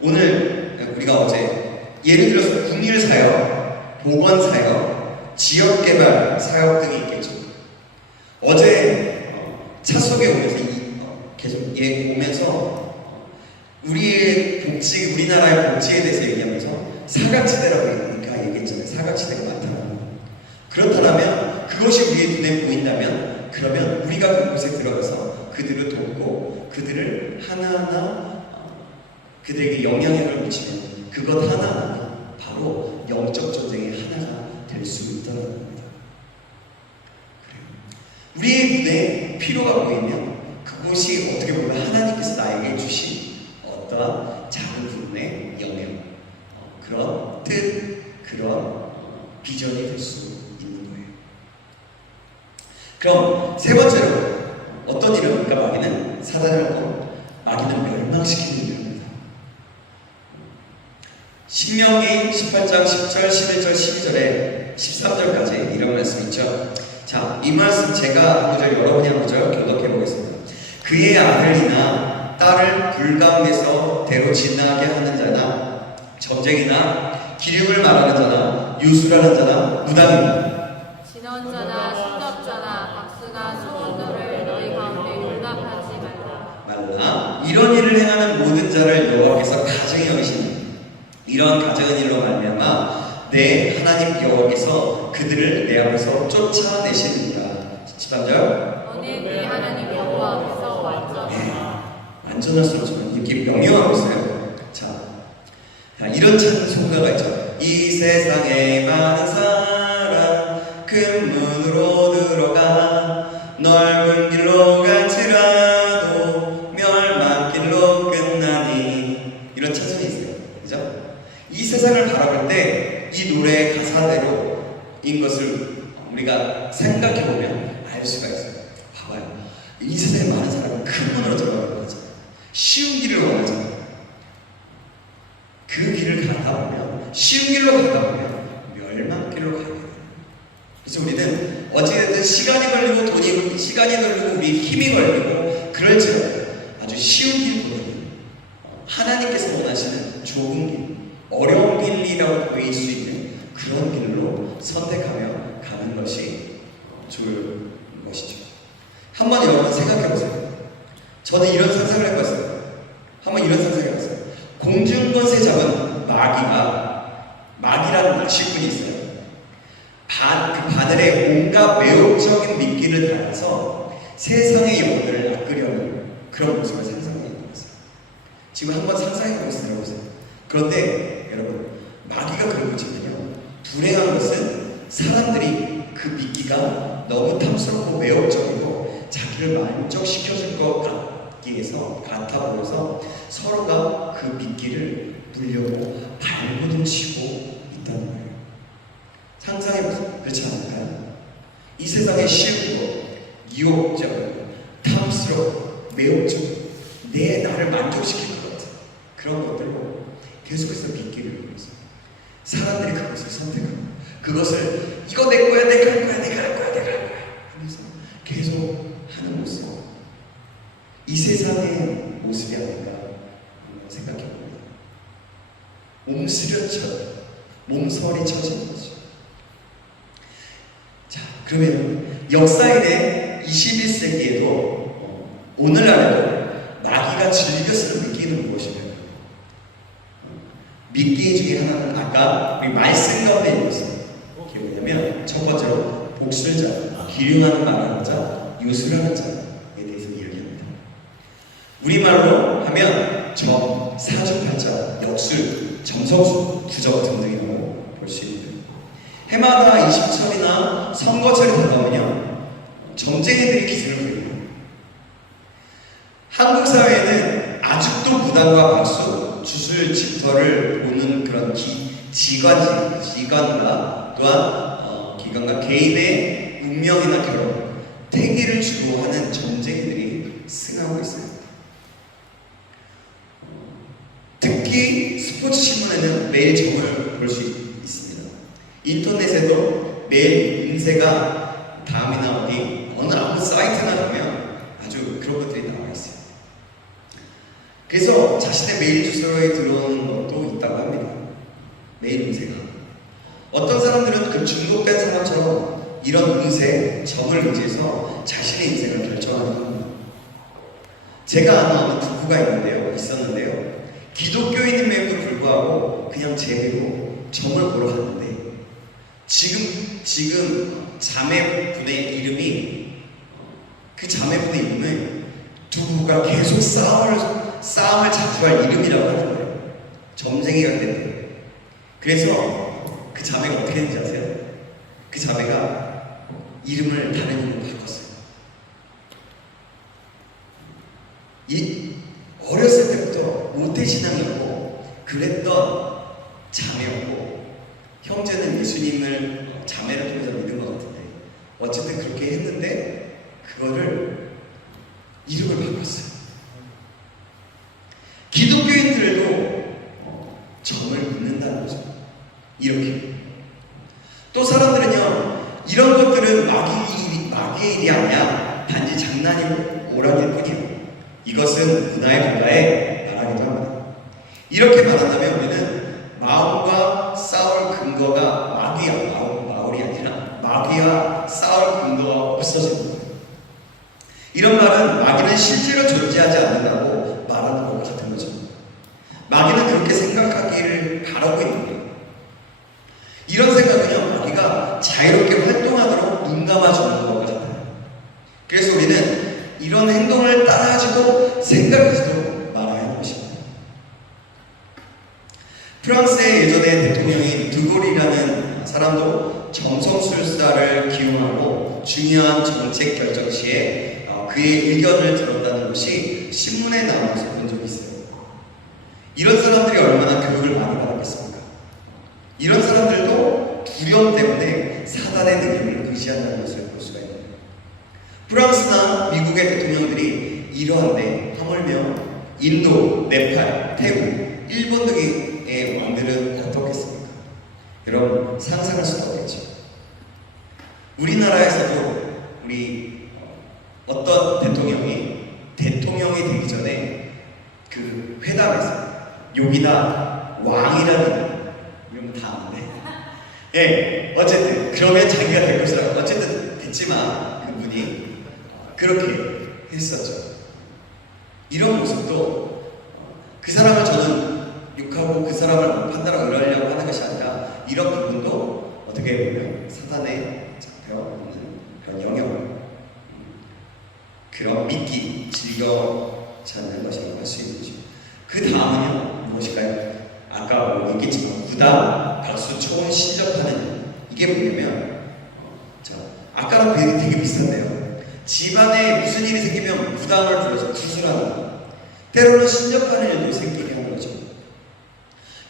오늘 우리가 어제 예를 들어서 국일 사역, 보건 사역, 지역 개발 사역 등이 있겠죠. 어제 차석에 오면서 계속 오면서 우리의 복지, 우리나라의 복지에 대해서 얘기하면서 사각지대라고 얘기했잖아요. 사각지대가 많다는. 그렇다면 그것이 우리의 눈에 보인다면 그러면 우리가 그곳에 들어가서 그들을 돕고 그들을 하나하나 그들에게 영향력을 미치면 그것 하나하나 바로 영적 전쟁의 하나가 될 수 있다는 겁니다. 우리의 눈에 필요가 보이면 그곳이 어떻게 보면 하나님께서 나에게 주신 어떠한 작은 부분의 영향, 그런 뜻, 그런 비전이 될 수 있는 거예요. 그럼 세 번째로 어떤 일입니까? 마귀는 사단을 하고 마귀는 멸망시키는 일입니다. 신명기 18장 10절, 11절, 12절에 13절까지 이런 말씀 있죠. 자, 이 말씀 제가 한 구절, 여러분이 한 구절 교독해 보겠습니다. 그의 아들이나 딸을 불 가운데서 대로 지나게 하는 자나 점쟁이나 기름을 말하는 자나 유수라는 자나 무당이나 진언자나 신접자나 박수나 소원들을 너희 가운데 용납하지 말라. 이런 일을 행하는 모든 자를 여호와께서 가증히 여기시니 이런 가증한 일로 말미암아 내 하나님 여호와께서 그들을 내 앞에서 쫓아내시느니라. 13절 너네 네 하나님 여호와 앞에서 완전할 수 없지만 이렇게 명령하고 있어요. 자, 이런 찬송가가 있죠. 이 세상에 많은 사람 큰 문으로 들어가 넓은 길로 갈지라도 멸망길로 끝나니 이런 찬송이 있어요. 그죠? 이 세상을 바라볼 때 이 노래의 가사대로인 것을 우리가 생각해보면 알 수가 있어요. 봐봐요. 이 세상에 많은 사람은 큰 문으로 들어가는 거잖아요. 쉬운 길을 원하잖아요. 그 길을 가다 보면, 쉬운 길로 가다 보면 멸망길로 가게 돼요. 그래서 우리는 어찌됐든 시간이 걸리고 시간이 걸리고 우리 힘이 걸리고 그럴지라도 아주 쉬운 길보다는 하나님께서 원하시는 좁은 길, 어려운 길이라고 보일 수 있는 그런 길로 선택하며 가는 것이 좋은 것이죠. 한번 여러분 생각해보세요. 저는 이런 상상을 해봤어요. 한번 이런 상상을 해봤어요. 공중권세 잡은 마귀라는 낚시꾼이 있어요. 그 바늘에 온갖 매혹적인 미끼를 달아서 세상의 영혼을 낚으려는 그런 모습을 상상해 봤어요. 지금 한번 상상해보세요. 그런데 여러분, 마귀가 그런 거지만요. 불행한 것은 사람들이 그 미끼가 너무 탐스럽고 매혹적이고 자기를 만족시켜줄 것 같아 보여서 서로가 그 미끼를 물려고 발버둥 치고 있다는 거예요. 상상해보세요. 그렇지 않을까요? 이 세상에 쉬우고 유혹적이고 탐스럽고 매혹적이고 나를 만족시킬 것 같은 그런 것들로 계속해서 미끼를 물어서 사람들이 그것을 선택하고 그것을 이거 내 거야, 내가 할 거야, 내가 할 거야, 내가 할 거야 하면서 계속 하는 모습, 이 세상의 모습이 아닌가 생각해봅니다. 몸서리 쳐진 거죠. 자, 그러면 역사인의 21세기에도 오늘날에도 마귀가 즐겨 쓰는 미끼는 무엇일까요? 미끼 중에 하나는 아까 우리 말씀 가운데 있었어요. 그게 뭐냐면 첫 번째로 복술자, 기륭하는 말하는 자, 유술하는 자에 대해서 이야기합니다. 우리말로 하면 점, 사주팔자, 역술, 점성술, 부적 등등이라고 볼 수 있는데 해마다 20철이나 선거철이 다가오면 점쟁이들이 기술을 부립니다. 한국 사회에는 아직도 무당과 박수, 주술, 집터를 보는 그런 기관과 또한 기관과 개인의 운명이나 결혼, 태기를 주도하는 점쟁이들이 승하고 있어요. 특히 스포츠 신문에는 매일 점을 볼 수 있습니다. 인터넷에도 매일 운세가 다음이나 어느 아무 사이트나 보면 아주 그런 것들이 나와 있어요. 그래서 자신의 메일 주소에 들어오는 것도 있다고 합니다. 메일 운세가. 어떤 사람들은 그 중독된 사람처럼 이런 운세, 점을 의지해서 자신의 인생을 결정하는 겁니다. 제가 아는 어느 부부가 있었는데요. 기독교인임에도 불구하고 그냥 재미로 점을 보러 갔는데 지금 자매분의 이름이 그 자매분의 이름을 두 부부가 계속 싸움을 자주 할 이름이라고 하는 거예요. 점쟁이가 됐대요. 그래서 그 자매가 어떻게 했는지 아세요? 그 자매가 이름을 다른 이름으로 바꿨어요. 어렸을 때부터 모태신앙이었고 그랬던 자매였고 형제는 예수님을 자매를 통해서 믿은 것 같은데 어쨌든 그렇게 했는데 그거를 이름을 바꿨어요. 기독교인들도 점을 믿는다는 거죠. 이렇게. 또 사람들은요, 이런 것들은 마귀의 일이 아니야. 단지 장난이고 오락일 뿐이에요. 이것은 문화의 불가에 나가기도 합니다. 이렇게 말한다면 우리는 마음과 싸울 근거가 마울이 아니라 마귀와 싸울 근거가 없어지는 거예요. 이런 말은 마귀는 실제로 존재하지 않는다고 말하는 것 같은 거죠. 마귀는 그렇게 생각하기를 바라고 있는 거예요. 이런 생각은요, 마귀가 자유롭게 활동하도록 눈 감아주는 것 같아요. 그래서 우리는 이런 행동을 따라하지도 생각하지도 말아야 하는 것입니다. 프랑스의 예전의 대통령인 드골이라는 사람도 점성술사를 기용하고 중요한 정책 결정 시에 그의 의견을 들었다는 것이 신문에 나와서 본 적이 있어요. 이런 사람들이 얼마나 교육을 많이 받았겠습니까? 이런 사람들도 두려움 때문에 사단의 능력을 의지한다는 것을 볼 수가 있습니다. 프랑스나 미국의 대통령들이 이러한데 하물며 인도, 네팔, 태국, 일본 등의 왕들은 어떻겠습니까? 여러분 상상할 수도 없겠죠. 우리나라에서도 우리 어떤 대통령이 되기 전에 그 회담에서 여기다 왕이라는 이런 다 아는데 예, 어쨌든 그러면 자기가 될 것이라고 어쨌든 됐지만 그분이 그렇게 했었죠. 이런 모습도 그 사람을 저는 욕하고 그 사람을 판단하고 이러려고 하는 것이 아니라 이런 부분도 어떻게 보면 사단에 잡혀있는 그런 영역, 그런 믿기, 즐겨지 않는 것이라고 할 수 있는 거죠. 그 다음은요 무엇일까요? 아까 뭐 얘기했지만 구단, 박수, 초음, 실력하는 이게 뭐냐면 아까랑 되게 비슷한데요. 집안에 무슨 일이 생기면 무당을 불러서 투술하는 거, 때로는 신접하는 일도 생기게 하는 거죠.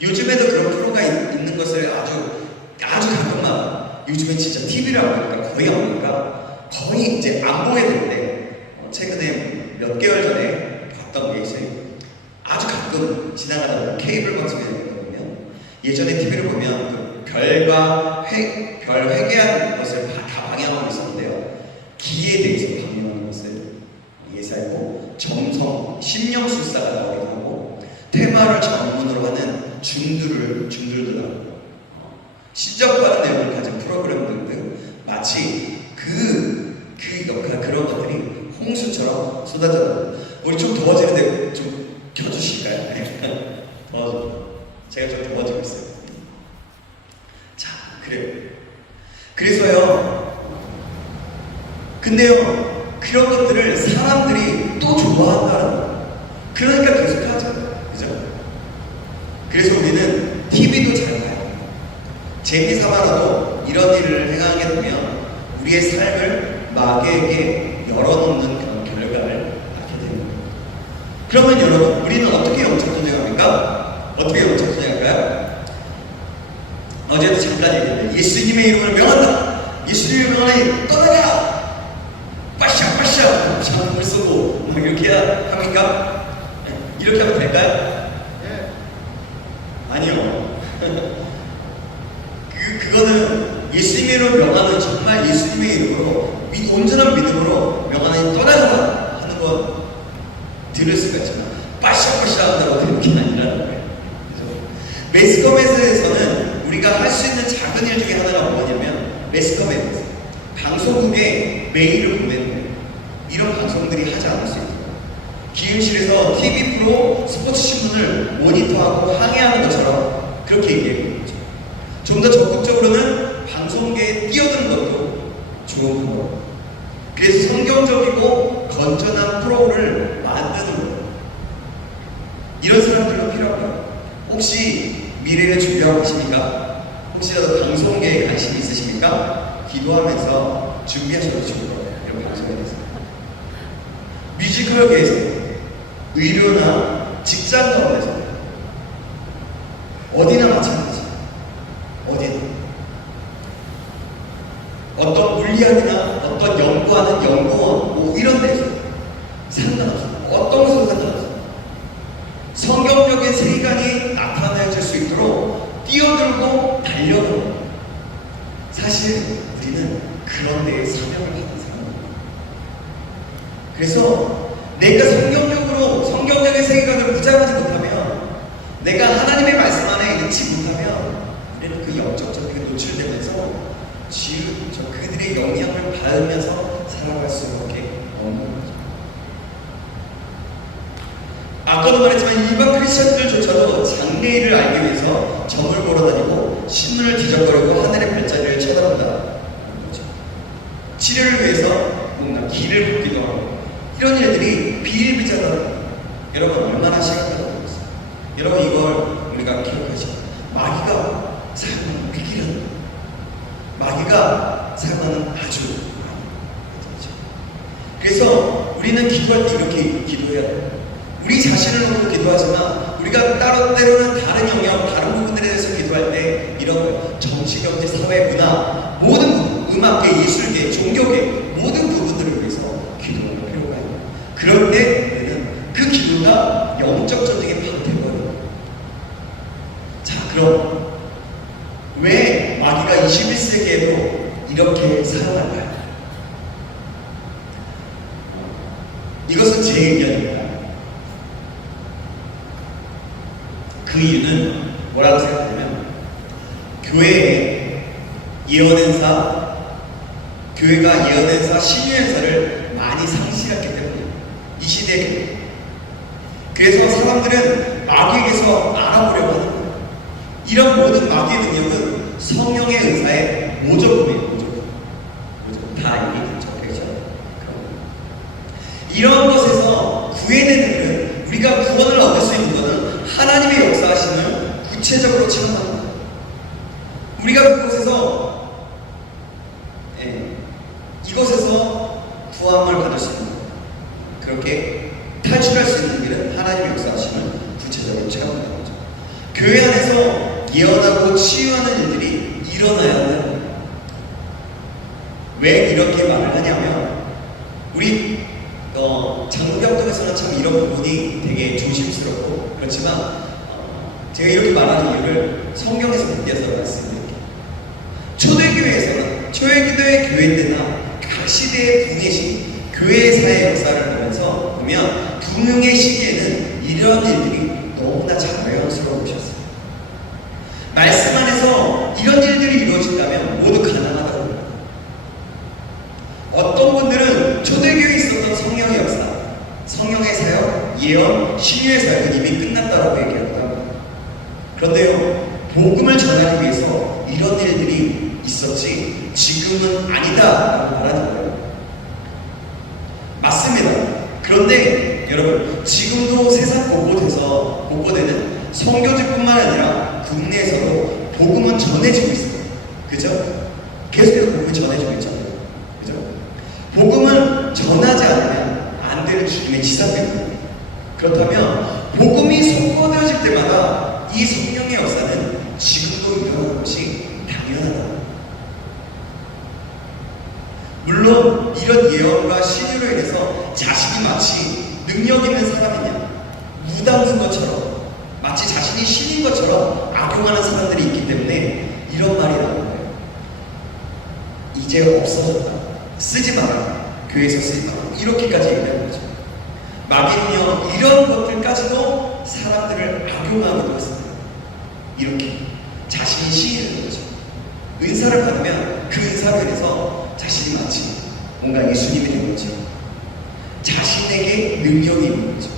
요즘에도 그런 프로가 있는 것을 아주 가끔만, 요즘엔 진짜 TV라고 하니까 거의 안 보니까 거의 이제 안 보게 되는데 최근에 몇 개월 전에 봤던 게 있어요. 아주 가끔 지나가다 케이블 방송에 보면 예전에 TV를 보면 그 별과 별 회계하는 것을 다 방영하고 있었는데요. 기에 대해서 방영하는 것을 예사하고 점성, 심령술사가 나오기도 하고 테마를 전문으로 하는 중들도 나오고 신접받은 내용을 가진 프로그램 등등 마치 그 역할 그런 것들이 홍수처럼 쏟아져 나옵니다. 우리 좀 더워지는데 좀 켜주실까요? 더워져. 제가 좀 더워지고 있어요. 자, 그래요. 그래서요. 근데요, 그런 것들을 사람들이 또 좋아한다는 거예요. 그러니까 계속 하죠. 그죠? 그래서 우리는 TV도 잘 봐요. 재미삼아라도 이런 일을 행하게 되면 우리의 삶을 마귀에게 열어놓는 그런 결과를 낳게 됩니다. 그러면 여러분, 우리는 어떻게 영적 전쟁합니까? 어떻게 영적 전쟁할까요? 어제도 잠깐 얘기했는데 예수님의 이름을 명한다. 예수님의 명하니 떠나가. 빠샤 장을 쓰고 뭐 이렇게 합니까? 이렇게 하면 될까요? 네. 아니요. 그거는 예수님의 이름을 명하는 정말 예수님의 이름으로 온전한 믿음으로 명하니 떠나가라 하는 건 들을 수가 있지만 빠샤 아니라는 거예요. 매스컴에서는 우리가 할 수 있는 작은 일 중에 하나가 뭐냐면 매스컴에서 방송국에 메일을 보내는 거예요. 이런 방송들이 하지 않을 수 있어요. 기흥실에서 TV 프로 스포츠 신문을 모니터하고 항해하는 것처럼 그렇게 얘기해요. 좀 더 적극적으로는 방송계에 뛰어드는 것도 좋은 방법. 그래서 성경적이고 건전한 프로를 만드는 거예요. 이런 사람들도 필요합니다. 혹시 미래를 준비하고 계십니까? 혹시라도 방송계에 관심이 있으십니까? 기도하면서 준비하셔도 좋을 거예요. 이런 방송에 대해서. 뮤지컬계에서, 의료나 직장 가운데서, 어디나 마찬가지. 어디나. 어떤 물리학이나 어떤 연구하는 연구원, 뭐 이런 데서 상관없어요. 어떤 곳에서 상관없어요. 성경적인 세계관이 나타나질 수 있도록 뛰어들고 달려들고. 사실 우리는 그런 데에 사명을 받은 사람입니다. 그래서 내가 성경적인 세계관을 무장하지 못하면, 내가 하나님의 말씀 안에 넣지 못하면 우리는 그 영적 적에 노출되면서 그들의 영향을 받으면서 살아갈 수밖에 없는 거죠. 아까도 말했지만 일반 크리스천들조차도 장래일을 알기 위해서 점을 보러 다니고 신문을 뒤적거리고 하늘의 별자리를 쳐다본다. 그렇죠. 치료를 위해서 뭔가 길을 걷기도 하고, 이런 일들이 비일비재하다. 여러분 얼마나 시간이 걸렸어요. 여러분 이걸 우리가 기억하시고, 마귀가 사용하는 위기라는 거예요. 마귀가 사용하는 아주 많은. 그래서 우리는 기도할 때 이렇게 기도해야 돼요. 우리 자신을 놓고 기도하지만 우리가 때로는 다른 영역, 다른 부분들에 대해서 기도할 때 이런 정치, 경제, 사회, 문화, 모든 부분, 음악계, 예술계, 종교계 모든 부분들을 위해서 기도할 필요가 있어요. 그럴 때 우리는 그 기도가 영적 전쟁의 방패거든요. 자, 그럼 왜 마귀가 21세기에도 이렇게 사용할까요? 이것은 제 의견입니다. 그 이유는 뭐라고 생각하냐면, 교회가 예언행사, 신유행사를 많이 상실했기 때문에, 이 시대의 교회. 그래서 사람들은 마귀에게서 알아보려고 하는 거예요. 이런 모든 마귀의 능력은 성령의 은사의 모조품이에요. 모조품. 다 이미 적혀있죠. 이런 것에서 구해내는 일은, 우리가 구원을 얻을 수 있는 것은 하나님의 역사하심을 구체적으로 체험하는 거예요. 우리가 그곳에서 이곳에서 구함을 받을 수 있는 거예요. 그렇게 탈출할 수 있는 길은 하나님의 역사하심을 구체적으로 체험하는 거죠. 교회 안에서 예언하고 치유하는 일들이 일어나야 하는 거예요. 왜 이렇게 말을 하냐면, 우리 장로교통에서는 참 이런 부분이 되게 조심스럽고 그렇지만, 제가 이렇게 말하는 이유를 성경에서 빗대서 말씀드릴게요. 초대기도의 교회 때나 각 시대의 붕괴시, 교회사의 역사를 보면 붕흥의 시기에는 이런 일들이 너무나 자연스러워 보셨어요. 말씀 안에서 이런 일들이 이루어진다면 모두 가능하다고 합니다. 어떤 분들은 초대교회에 있었던 성령의 역사, 성령의 사역, 예언, 신유의 사역은 이미 끝났다고 얘기한다고 합니다. 그런데요, 복음을 전하기 위해서 이런 일들이 있었지 지금은 아니다라고 말하는 거예요. 맞습니다. 그런데 여러분, 지금도 세상 곳곳에는 선교지뿐만 아니라 국내에서도 복음은 전해지고 있어요. 그죠? 계속해서 복음이 전해지고 있잖아요. 그죠? 복음을 전하지 않으면 안 되는 주님의 지상입니다. 그렇다면 복음이 선포되어질 때마다 이 성령의 역사는 지금도 일어나는 것이 당연하다. 물론 이런 예언과 신유로 인해서 자신이 마치 능력 있는 사람이냐, 무당인 것처럼, 마치 자신이 신인 것처럼 악용하는 사람들이 있기 때문에 이런 말이 나오는 거예요. 이제 없어졌다. 쓰지 마라. 교회에서 쓰지 마라. 이렇게까지 얘기하는 거죠. 마귀는요, 이런 것들까지도 사람들을 악용하기도 했습니다. 이렇게 자신이 시인을 거죠. 은사를 받으면 그 은사로 인해서 자신이 마치 뭔가 예수님이 된 거죠. 자신에게 능력이 있는 거죠.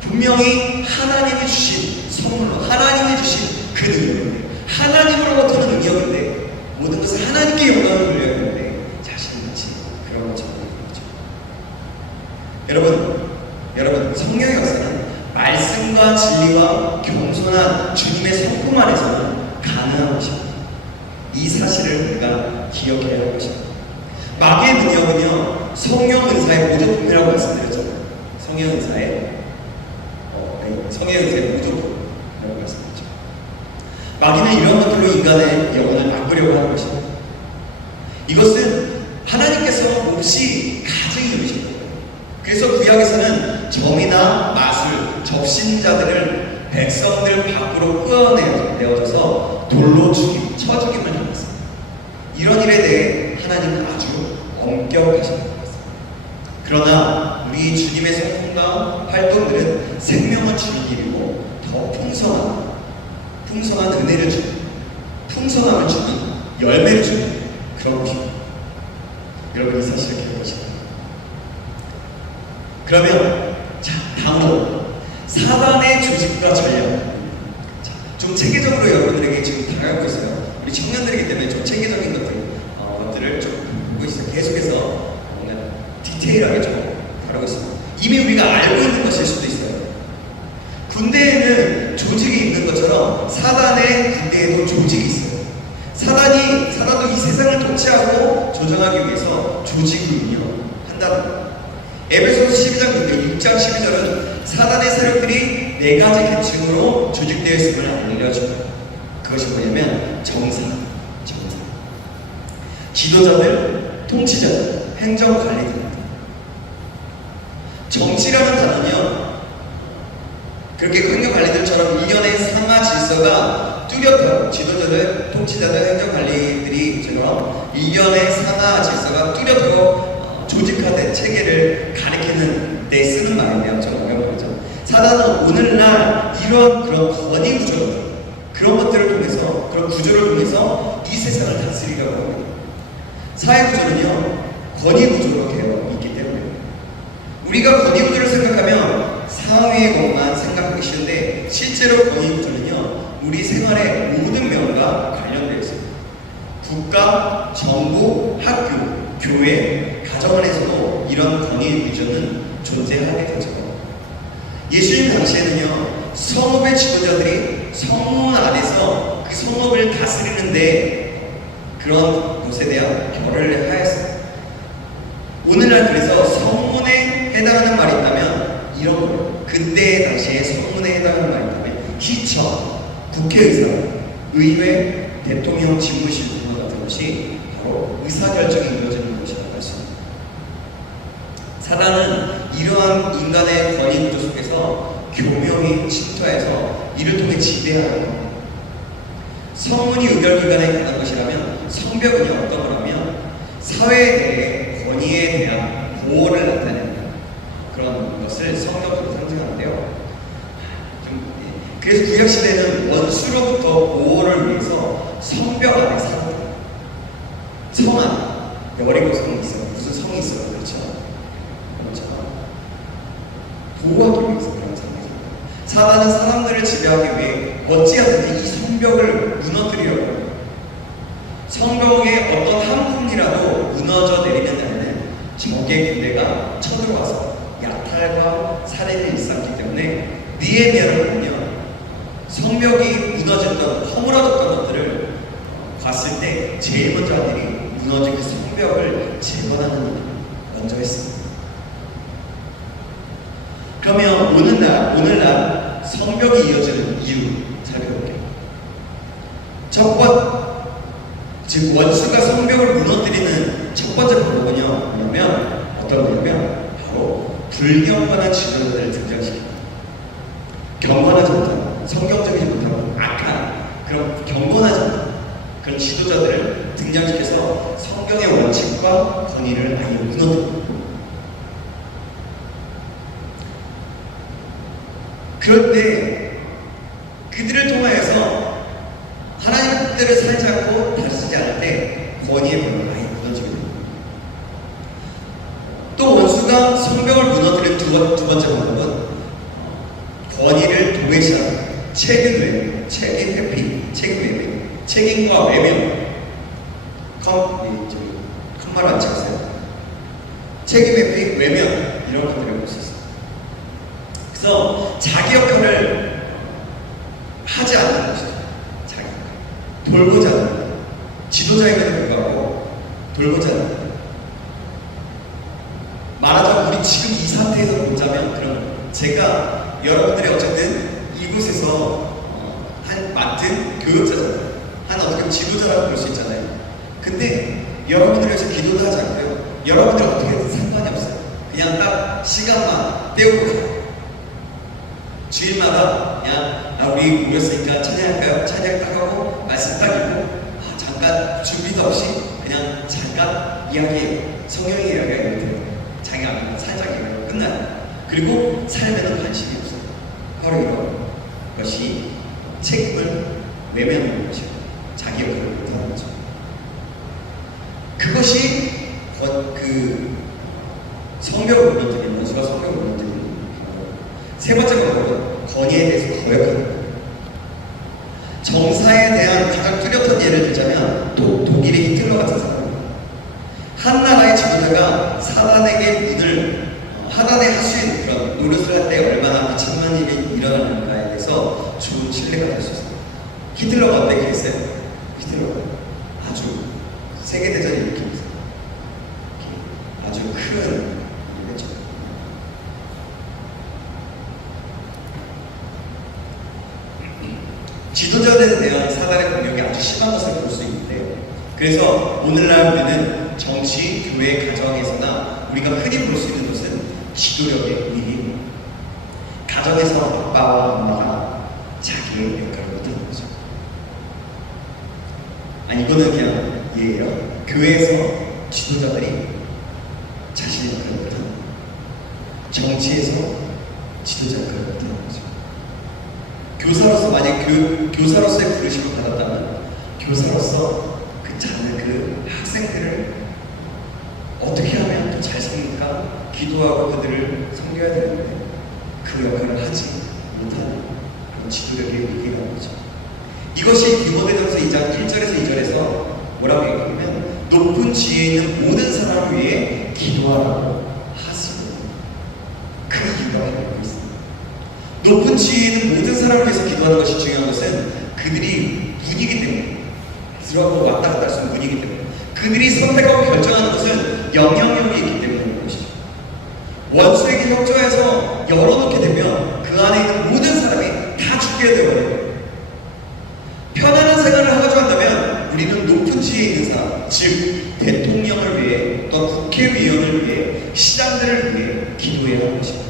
분명히 하나님이 주신 선물로 하나님이 주신 그 능력인데, 하나님으로부터는 능력인데 모든 것을 하나님께 영광을 돌려야 하는데 자신이 마치 그런 것처럼 되는 거죠. 여러분 성령의 역사는 말씀과 진리와 겸손한 주님의 성품 안에서는 가능한 것입니다. 이 사실을 우리가 기억해야 할 것입니다. 마귀의 능력은요, 성령 은사의 모조품이라고 말씀드렸잖아요. 성령 은사의 모조품이라고 말씀드렸죠. 마귀는 이런 것들로 인간의 영혼을 바꾸려고 하는 것입니다. 이것은 하나님께서 몹시 가증히 여기신 거예요. 그래서 구약에서는 점이나 마술, 접신자들을 백성들 밖으로 끌어내어져서 돌로 쳐 죽임을 당했습니다. 이런 일에 대해 하나님은 아주 엄격하신 것 같습니다. 그러나 우리 주님의 성품과 활동들은 생명을 주는 길이고 더 풍성한 은혜를 주는, 풍성함을 주는, 열매를 주는 그런 것입니다. 여러분 이 사실을 기억하시고, 그러면 자, 다음으로 사단의 조직과 전략. 자, 좀 체계적으로 여러분들에게 지금 다가가고 있어요. 우리 청년들이기 때문에 좀 체계적인 것들을 좀 보고 있어요. 계속해서 오늘 디테일하게 좀 다루고 있습니다. 이미 우리가 알고 있는 것일 수도 있어요. 군대에는 조직이 있는 것처럼 사단의 군대에도 조직이 있어요. 사단도 이 세상을 통치하고 조정하기 위해서 조직을 운영한다는 거예요. 에베소서 12장 6장 12절은 사단의 세력들이 4가지 계층으로 조직되어 있음을 알려줍니다. 그것이 뭐냐면 정사, 지도자들, 통치자들, 행정관리들. 정치라는 단어는요, 그렇게 행정관리들처럼 일련의 상하 질서가 뚜렷하고, 지도자들, 통치자들, 행정관리들이처럼 일련의 상하 질서가 뚜렷하고 조직화된 체계를 가리키는 데 쓰는 말인데요. 좀 어려운 거죠. 사단은 오늘날 이런 그런 권위 구조, 그런 것들을 통해서, 그런 구조를 통해서 이 세상을 다스리려고 합니다. 사회 구조는요, 권위 구조로 되어 있기 때문에 우리가 권위 구조를 생각하면 사회의 것만 생각하기 쉬운데, 실제로 권위 구조는요, 우리 생활의 모든 면과 관련되어 있습니다. 국가, 정부, 학교, 교회, 가정 안에서도 이런 권위 구조는 존재하게 되죠. 예수님 당시에는요, 성읍의 지도자들이 성문 안에서 그 성읍을 다스리는데 그런 것에 대한 결을 하였어요. 오늘날 그래서 성문에 해당하는 말이 있다면 이런 거예요. 그때 당시에 성문에 해당하는 말이 있다면 시청, 국회의사, 의회, 대통령 집무실 등과 같은 것이 바로 의사결정이 이루어지는 것이라고 할 수 있습니다. 사단은 이러한 인간의 권위 구조 속에서 교묘히 침투해서 이를 통해 지배하는 겁니다. 성문이 의결기관에 관한 것이라면 성벽은요, 어떤 거라면 사회에 대해 권위에 대한 보호를 나타내는 그런 것을 성벽으로 상징하는데요. 그래서 구약시대는 원수로부터 보호를 위해서 성벽 안에 살았다. 성 안에 여리고 성이 있어요. 무슨 성이 있어요. 그렇죠? 보호하기 위해서 그런 상황이죠. 사단은 사람들을 지배하기 위해 어찌하든지 이 성벽을 무너뜨리려고 해요. 성벽에 어떤 한 분이라도 무너져 내리는 날에는 적의 군대가 쳐들어와서 약탈과 살해를 일삼기 때문에 느헤미야를 보면 성벽이 무너졌던, 허물어졌던 것들을 봤을 때 제일 먼저 한 일이 무너진 그 성벽을 재건하는 일을 먼저 했습니다. 그러면 오늘날 성벽이 이어지는 이유 살펴볼게요. 첫 번째, 즉 원수가 성벽을 무너뜨리는 첫 번째 방법은요, 뭐냐면 어떤 거냐면 바로 불경건한 지도자들을 등장시킵니다. 경건하지 못한, 성경적이지 못하고 악한 그런 경건하지 못한 그런 지도자들을 등장시켜서 성경의 원칙과 권위를 아예 무너뜨립니다. 그런데 그들을 통하여서 하나님의 뜻대로 살지 않고 다스리지 않을 때 권위의 벽을 아예 무너지게 됩니다. 또 원수가 성벽을 무너뜨린 두 번째 방법은 권위를 도외시하는 책임 회피, 책임과 외면. 컴말 안 찾으세요? 책임 회피, 외면 이런 것들을 볼 수 있어요. 그래서 자기 역할을 하지 않는 것이죠. 자기 역할. 돌보지 않는 것. 지도자임에도 불구하고 돌보지 않는 것. 말하자면 우리 지금 이 상태에서 보자면 그런 제가 여러분들이 어쨌든 이곳에서 맡은 교육자잖아요. 한 어떻게 보면 지도자라고 볼 수 있잖아요. 근데 여러분들을 위해서 기도도 하지 않고요. 여러분들 어떻게 해도 상관이 없어요. 그냥 딱 시간만 때우고 가요. 주일마다 그냥 우리 모였으니까 찬양할까요? 찬양 딱 하고 말씀 딱 읽고 잠깐 준비도 없이 그냥 잠깐 이야기해요. 성경의 이야기가 이렇게 자기 앞에 살짝 얘기하고 끝나요. 그리고 삶에는 관심이 없어요. 바로 이런 것이 책임을 외면하는 것이고 자기 역할을 못하는 거죠. 그것이 그 성벽을 무너뜨리는 원수가 성벽을 무너뜨리는 세 번째 방법은 권위에 대해서 거역하는 거예요. 정사에 대한 가장 뚜렷한 예를 들자면 독일의 히틀러 같은 사람입니다. 한 나라의 지도자가 하단에 할 수 있는 그런 노릇을 할 때 얼마나 비참한 일이 일어나는가에 대해서 좋은 신뢰가 될 수 있어요. 히틀러가 어떻게 했어요? 히틀러가 아주 세계대전을 일으키면서 아주 큰 일을 했죠. 지도자들에 대한 사단의 공격이 아주 심한 것을 볼 수 있는데요. 그래서 오늘날 우리는 정치, 교회, 가정에서나 우리가 흔히 볼 수 있는 것은 지도력의 위임. 가정에서 아빠와 엄마가 자기의 역할을 못하는 거죠. 아니 이거는 그냥 예예요. 교회에서 지도자들이 자신의 역할을 못하는 거예요. 정치에서 지도자 역할을 못하는 거죠. 교사로서 만약 교사로서의 부르심을 받았다면 교사로서 그 학생들을 어떻게 하면 더 잘 삽니까? 기도하고 그들을 섬겨야 되는데 그 역할을 하지 못하는 그런 지도력의 위기가 나오죠. 이것이 디모데전서 2장 1절에서 2절에서 뭐라고 얘기하냐면 높은 지혜에 있는 모든 사람을 위해 기도하라고 하시고 그 이유가 알고 있습니다. 높은 지혜에 있는 모든 사람을 위해서 기도하는 것이 중요한 것은 그들이 문이기 때문에 들어가고 왔다 갔다 할 수 있는 문이기 때문에 그들이 선택하고 결정하는 것은 영향력이 있기 때문인 것이죠. 원수에게 협조해서 열어놓게 되면 그 안에 있는 모든 사람이 다 죽게 되어버려요. 편안한 생활을 하고자 한다면 우리는 높은 지혜에 있는 사람, 즉 대통령을 위해 또 국회의원을 위해 시장들을 위해 기도해야 하는 것입니다.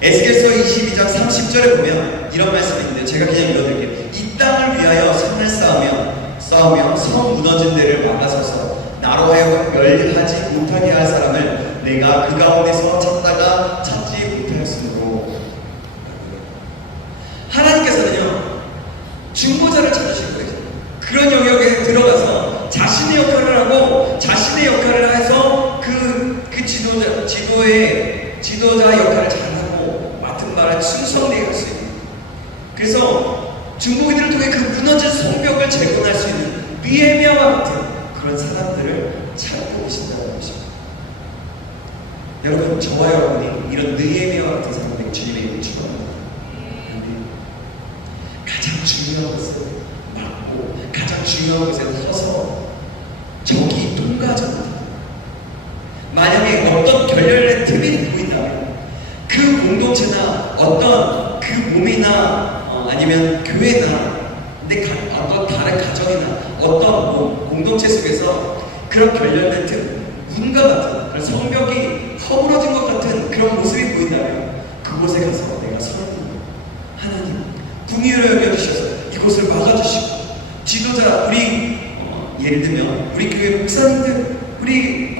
에스겔서 22장 30절에 보면 이런 말씀이 있는데 제가 그냥 읽어드릴게요. 이 땅을 위하여 성을 쌓으며 성 무너진 데를 막아서서 나로 하여금 멸하지 못하게 할 사람을 내가 그 가운데서 찾다가 찾지 못하였으므로 하나님께서는요 중보자를 찾으실 거예요. 그런 영역에 들어가서 자신의 역할을 하고 자신의 역할을 해서 그 지도자 역할을 잘하고 맡은 바를 충성되게 할 수 있는 그래서 중보기들을 통해 그 무너진 성벽을 재건할 수 있는 느헤미야와 같은 그런 사람들을 찾고 계신다는 것입니다. 여러분 저와 여러분이 이런 느헤미야와 같은 사람들에게 주님의 이름을 축원합니다. 가장 중요한 것을 막고 가장 중요한 것에 서서 적이 통과하지 만약에 어떤 결렬의 틈이 보인다면 그 공동체나 어떤 그 몸이나 아니면 교회나 어떤 다른 가정이나 어떤 공동체 속에서 그런 결렬된 틈, 문과 같은 그런 성벽이 허물어진 것 같은 그런 모습이 보인다면 그곳에 가서 내가 서는 하나님 궁유를 여겨주셔서 이곳을 막아주시고 지도자 우리 예를 들면 우리 교회 목사님들 우리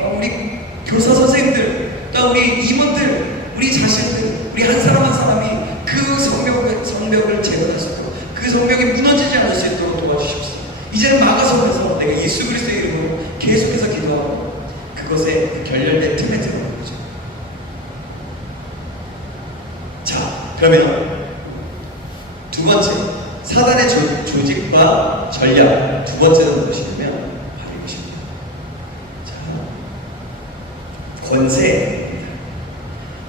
교사 선생님들 또 우리 임원들 우리 자신들 우리 한 사람 한 사람이 그 성벽을 재건할 수 있고 성벽이 무너지지 않을 수 있도록 도와주십시오. 이제는 막아서면서 내가 예수 그리스도의 이름으로 계속해서 기도하고 그것에 결렬된 틈에 들어가는 거죠. 자, 그러면 두 번째, 사단의 조직과 전략. 두 번째는 무엇이냐면 바로 이것입니다. 자, 권세입니다.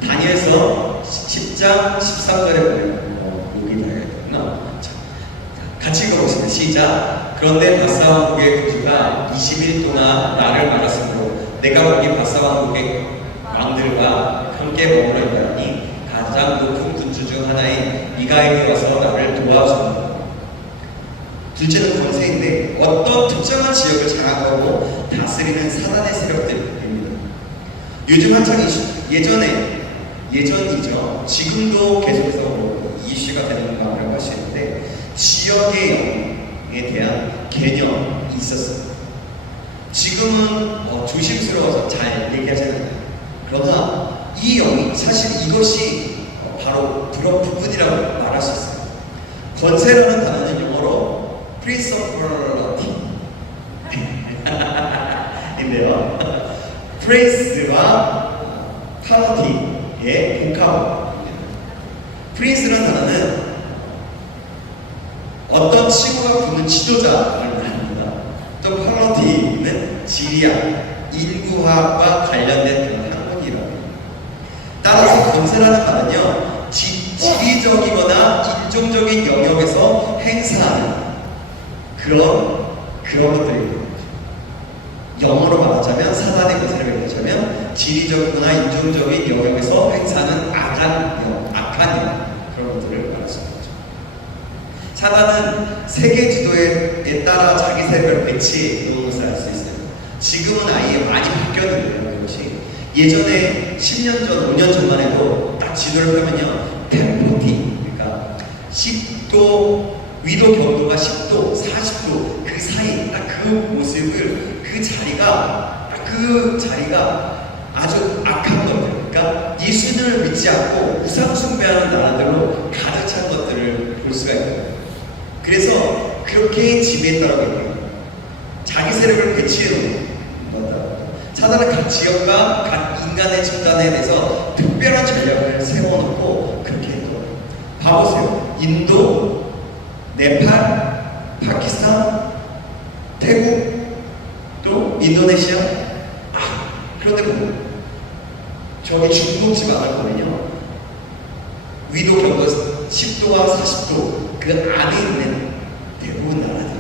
다니엘서 10장 13절에 보면 여기 나가겠구나. 같이 읽어보겠습니다. 시작. 그런데 바사 왕국의 군주가 20일 동안 나를 막았으므로 내가 거기 바사 왕국의 왕들과 함께 머무르려 하니 가장 높은 군주 중 하나인 미가엘이 와서 나를 도와줍니다. 둘째는 권세인데 어떤 특정한 지역을 장악하고 다스리는 사단의 세력들입니다. 요즘 한창 예전이죠. 지금도 계속해서 이슈가 되는 말을 할 수 있는데 지역의 영에 대한 개념이 있었어요. 지금은 조심스러워서 잘 얘기하지 않아요. 그러나 이 영이 사실 이것이 바로 그런 부분이라고 말할 수 있어요. 권세라는 단어는 영어로 principality 인데요. 프린스와 파워티의 복합입니다. 프린스라는 단어는 어떤 칭호가 붙는 지도자를 말합니다. 또 파워티는 지리학, 인구학과 관련된 그런 학문이라고 합니다. 따라서 권세라는 말은요, 지리적이거나 인종적인 영역에서 행사하는 그런 것들입니다. 영어로 말하자면 사단의 권세를 얘기하자면 지리적이거나 인종적인 영역에서 행사하는 악한 영, 그런 것들을 말할 수 있죠. 사단은 세계 지도에 따라 자기 세력을 배치해 놓은 것을 알 수 있어요. 지금은 아예 많이 바뀌었는데요. 그것이 예전에 10년 전, 5년 전만 해도 딱 지도를 펴면요, 템포티, 그러니까 10도, 위도 경도가 10도, 40도 그 사이 딱 그 모습을 그 자리가 아주 악한 것들, 그러니까 예수님을 믿지 않고 우상 숭배하는 나라들로 가득 찬 것들을 볼 수가 있어요. 그래서 그렇게 지배했다고 해요. 자기 세력을 배치해 놓은 거다. 사단은 각 지역과 각 인간의 집단에 대해서 특별한 전략을 세워놓고 그렇게 했더라고요. 봐보세요. 인도, 네팔, 파키스탄, 태국, 또 인도네시아. 그런데 보면 저기 중국 지방을 보면요, 위도 경도 10도와 40도 그 안에 있는 대부분 나라들,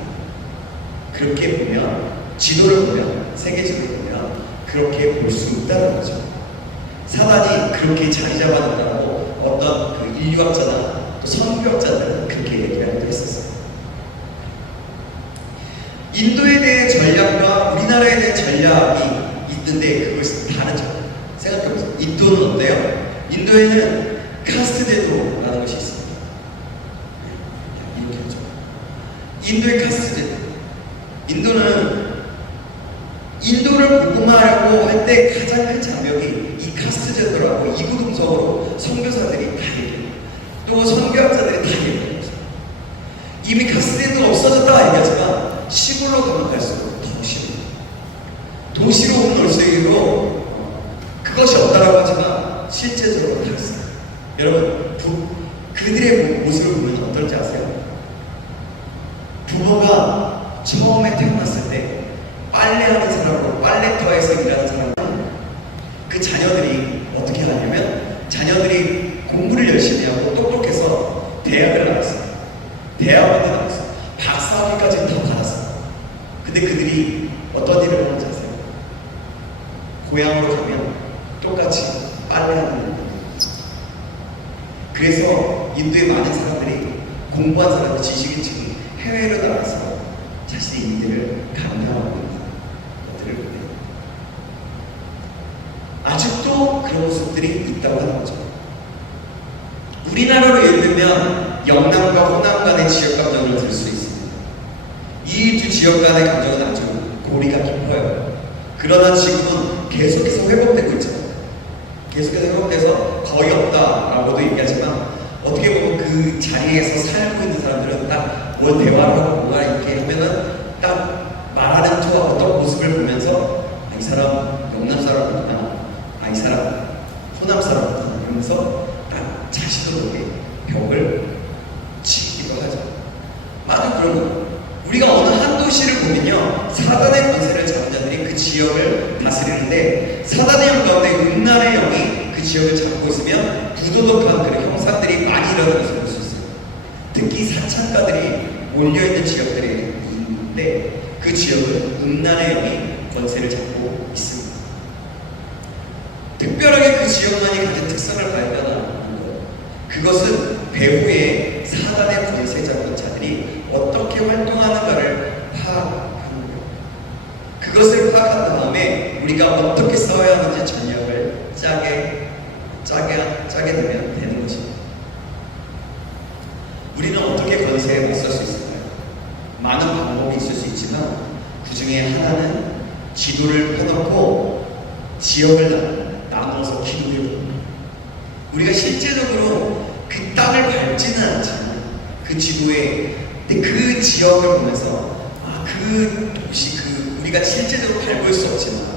그렇게 보면 지도를 보면, 세계 지도를 보면 그렇게 볼 수 있다는 거죠. 사단이 그렇게 자리 잡아놓는다고 어떤 그 인류학자나 또 선교학자들은 그렇게 얘기하기도 했었어요. 인도에 대한 전략과 우리나라에 대한 전략이 있는데 그것은 다르죠. 생각해보세요. 인도는 어때요? 인도에는 카스트 제도라는 것이 있습니다. 이렇게 하죠. 인도의 카스트 제도. 인도를 복음화하려고 할 때 가장 큰 장벽이 이 카스트 제도라고 이구동성으로 선교사들이 다 얘기해요. 또 선교학자들이 다 얘기해요. 이미 카스트 제도가 없어졌다 얘기하지만 시골로 가면 갈수록 더 심해요. 도시로 온 올수록 그것이 없다라고 하지만 실제적으로 다르어요. 여러분, 그들의 모습을 보면 어떨지 아세요? 부모가 처음에 태어났을 때 빨래하는 사람으로 빨래터에서 일하는 사람은 그 자녀들이 어떻게 하냐면 자녀들이 공부를 열심히 하고 똑똑해서 대학을 나왔어요. 대학원도 나왔어요. 박사학위까지 다 받았어요. 근데 그들이 어떤 일을 하는지 아세요? 고향으로 가면 똑같이 빨래하는 일을 해요. 그래서 인도의 많은 사람들이, 공부한 사람들, 지식인층이 해외로 나가서 자신의 일들을 감당하고 있는 것들을 보네요. 아직도 그런 모습들이 있다고 하는 거죠. 우리나라로 예를 들면 영남과 호남 간의 지역 감정을 들 수 있습니다. 이 두 지역 간의 감정은 아주 고리가 깊어요. 그러나 지금은 계속해서 회복되고 있죠. 계속해서 회복돼서 거의 없다라고도 얘기하지만 어떻게 보면 그 자리에서 살고 있는 사람들은 딱 뭘 대화를 하고 뭔가 이렇게 하면은 딱 말하는 저와 어떤 모습을 보면서 아, 이 사람 영남 사람이구나, 아, 이 사람 호남 사람이구나 이러면서 딱 자신도 모르게 벽을 치기도 하죠. 많은 그런 거. 우리가 어느 한 도시를 보면요, 사단의 권세를 잡은 자들이 그 지역을 다스리는데 사단의 영 가운데 음란의 영이 그 지역을 잡고 있으면 부도덕한 그런 형사들이 많이 일어나는 것을 볼 수 있어요. 특히 사창가들이 몰려있는 지역들이 있는데 그 지역은 음란의 영이 권세를 잡고 있습니다. 특별하게 그 지역만이 가진 특성을 발견하는 거예요. 그것은 배후에 사단의 권세 잡은 자들이 어떻게 활동하는가를 파악하는 거예요. 그것을 파악한 다음에 우리가 어떻게 싸워야 하는지 전략을 짜게 되면 되는 것입니다. 우리는 어떻게 권세에 맞설 수 있을까요? 많은 방법이 있을 수 있지만 그 중에 하나는 지도를 펴놓고 지역을 나눠서 기도해봅니다. 우리가 실제적으로 그 땅을 밟지는 않지만 그 지도에 그 지역을 보면서 아, 그 도시 우리가 실제적으로 밟을 수 없지만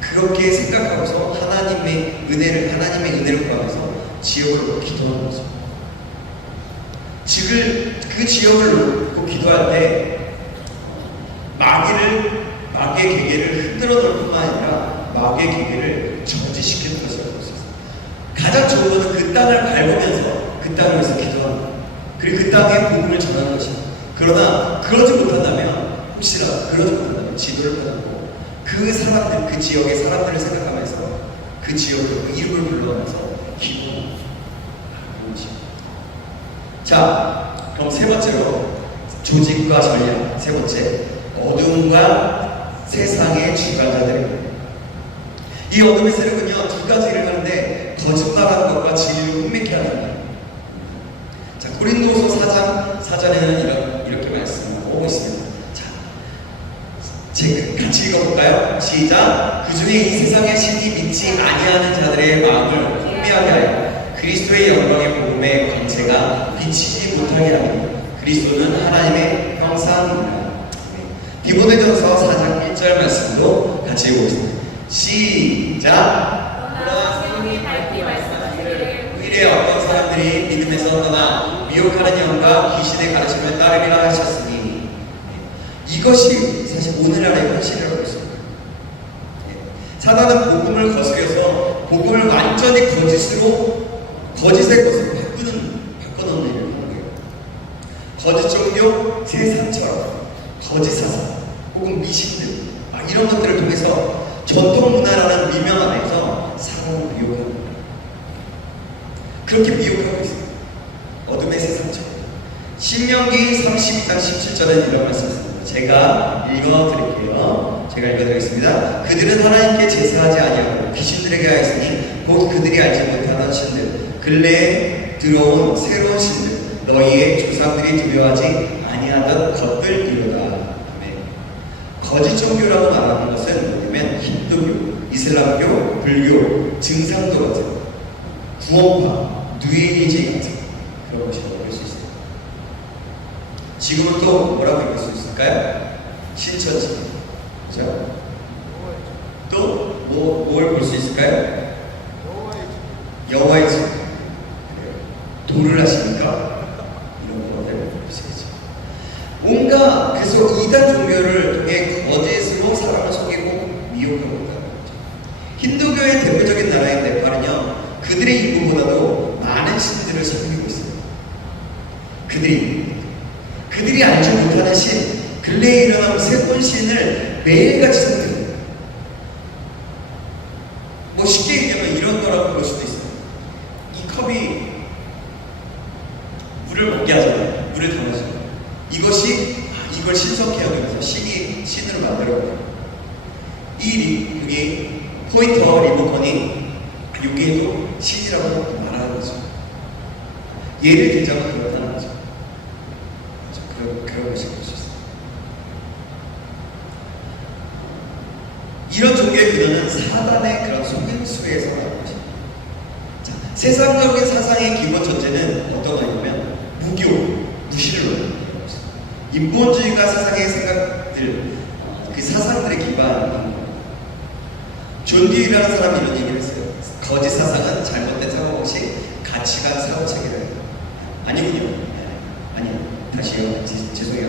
그렇게 생각하고서 하나님의 은혜를 구하면서 지역을 기도하는 거죠. 그 지역을 놓고 기도할 때 마귀의 계계를 흔들어 놓을 뿐만 아니라 마귀의 계계를 저지시키는 것을 볼 수 있어요. 가장 좋은 것은 그 땅을 밟으면서 그 땅을 위해서 기도하는 거예요. 그리고 그 땅에 복음을 전하는 것이에요. 그러나 그러지 못한다면 지도를 펴놓고 그 사람들, 그 지역의 사람들을 생각하면서 그 지역의 이름을 불러가면서 기도하는 것입니다. 자, 그럼 세 번째로 조직과 전략. 세 번째, 어둠과 세상의 주관자들입니다. 이 어둠의 세력은요, 두 가지 일을 하는데 거짓말하는 것과 진리를 혼미케 하는 거예요. 자, 고린도후서 4장에는 이렇게 말씀하고 있습니다. 같이 읽어볼까요? 시작! 그 중에 이 세상의 신이 믿지 아니하는 자들의 마음을 혼미하게 하여 그리스도의 영광의 복음의 광채가 비치지 못하게 하니 그리스도는 하나님의 형상입니다. 디모데전서 4장 1절 말씀도 같이 읽어보겠습니다. 시작! 의뢰 어떤 사람들이 믿음에서 떠나 미혹하는 영과 귀신의 가르침을 따르리라 하셨으니 이것이 사실 오늘날의 현실이라고 했습니다. 사단은 복음을 거스려서 복음을 완전히 거짓의 것으로 바꿔놓는 일을 하는 거예요. 거짓 종교, 세상처럼 거짓 사상 혹은 미신들 이런 것들을 통해서 전통 문화라는 미명 안에서 사람을 미혹하는 거예요. 그렇게 미혹하고 있습니다. 어둠의 세상처럼. 신명기 32장 17절에 이런 말씀이 있습니다. 제가 읽어드리겠습니다. 그들은 하나님께 제사하지 아니하고 귀신들에게 하였으니 곧 그들이 알지 못하던 신들, 근래에 들어온 새로운 신들, 너희의 조상들이 두려워하지 아니하던 것들이로다. 거짓 종교라고 말하는 것은 뭐냐면 힌두교, 이슬람교, 불교, 증상도 같은 구원파, 뉴에이지 같은 그런 것이라고 볼 수 있어요. 지금은 또 뭐라고 읽을 수 있을까요? 신천지, 그렇죠? 또 뭘 볼 수 있을까요? 여호와의 집. 도를 하시니까 이런 것들을 볼 수 있죠. 뭔가 그래서 이단 종교를 통해 거짓으로 사람을 속이고 미혹하고 있다는 거죠. 힌두교의 대표적인 나라인 네팔은요, 그들의 인구보다도 많은 신들을 섬기고 있어요. 그들이 알지 못하는 신, 근래에 일어난 새로운 신을 매일같이 섬깁니다. 뭐 쉽게 얘기하면 이런 거라고 볼 수도 있어요. 이 컵이 물을 먹게 하잖아요. 물을 담아줘요. 이걸 신석해 하면서 신을 만들어버려요. 여기 포인터 리모컨이 여기에도 신이라고 말하는 거죠. 예를 들자면 그렇다는 거죠. 그런 것이 볼 수 있어요. 이런 종교의 근원은 사단의 그런 속임수에서 나온 것입니다. 자, 세상적인 사상의 기본 전제는 어떤 거냐면 무교, 무신론. 인본주의가 세상의 생각들, 그 사상들의 기반인 거예요. 존 듀이라는 사람이 이런 얘기를 했어요. 거짓 사상은 잘못된 사고방식, 가치관 사고체계를. 아니군요. 아니요. 다시요. 죄송해요.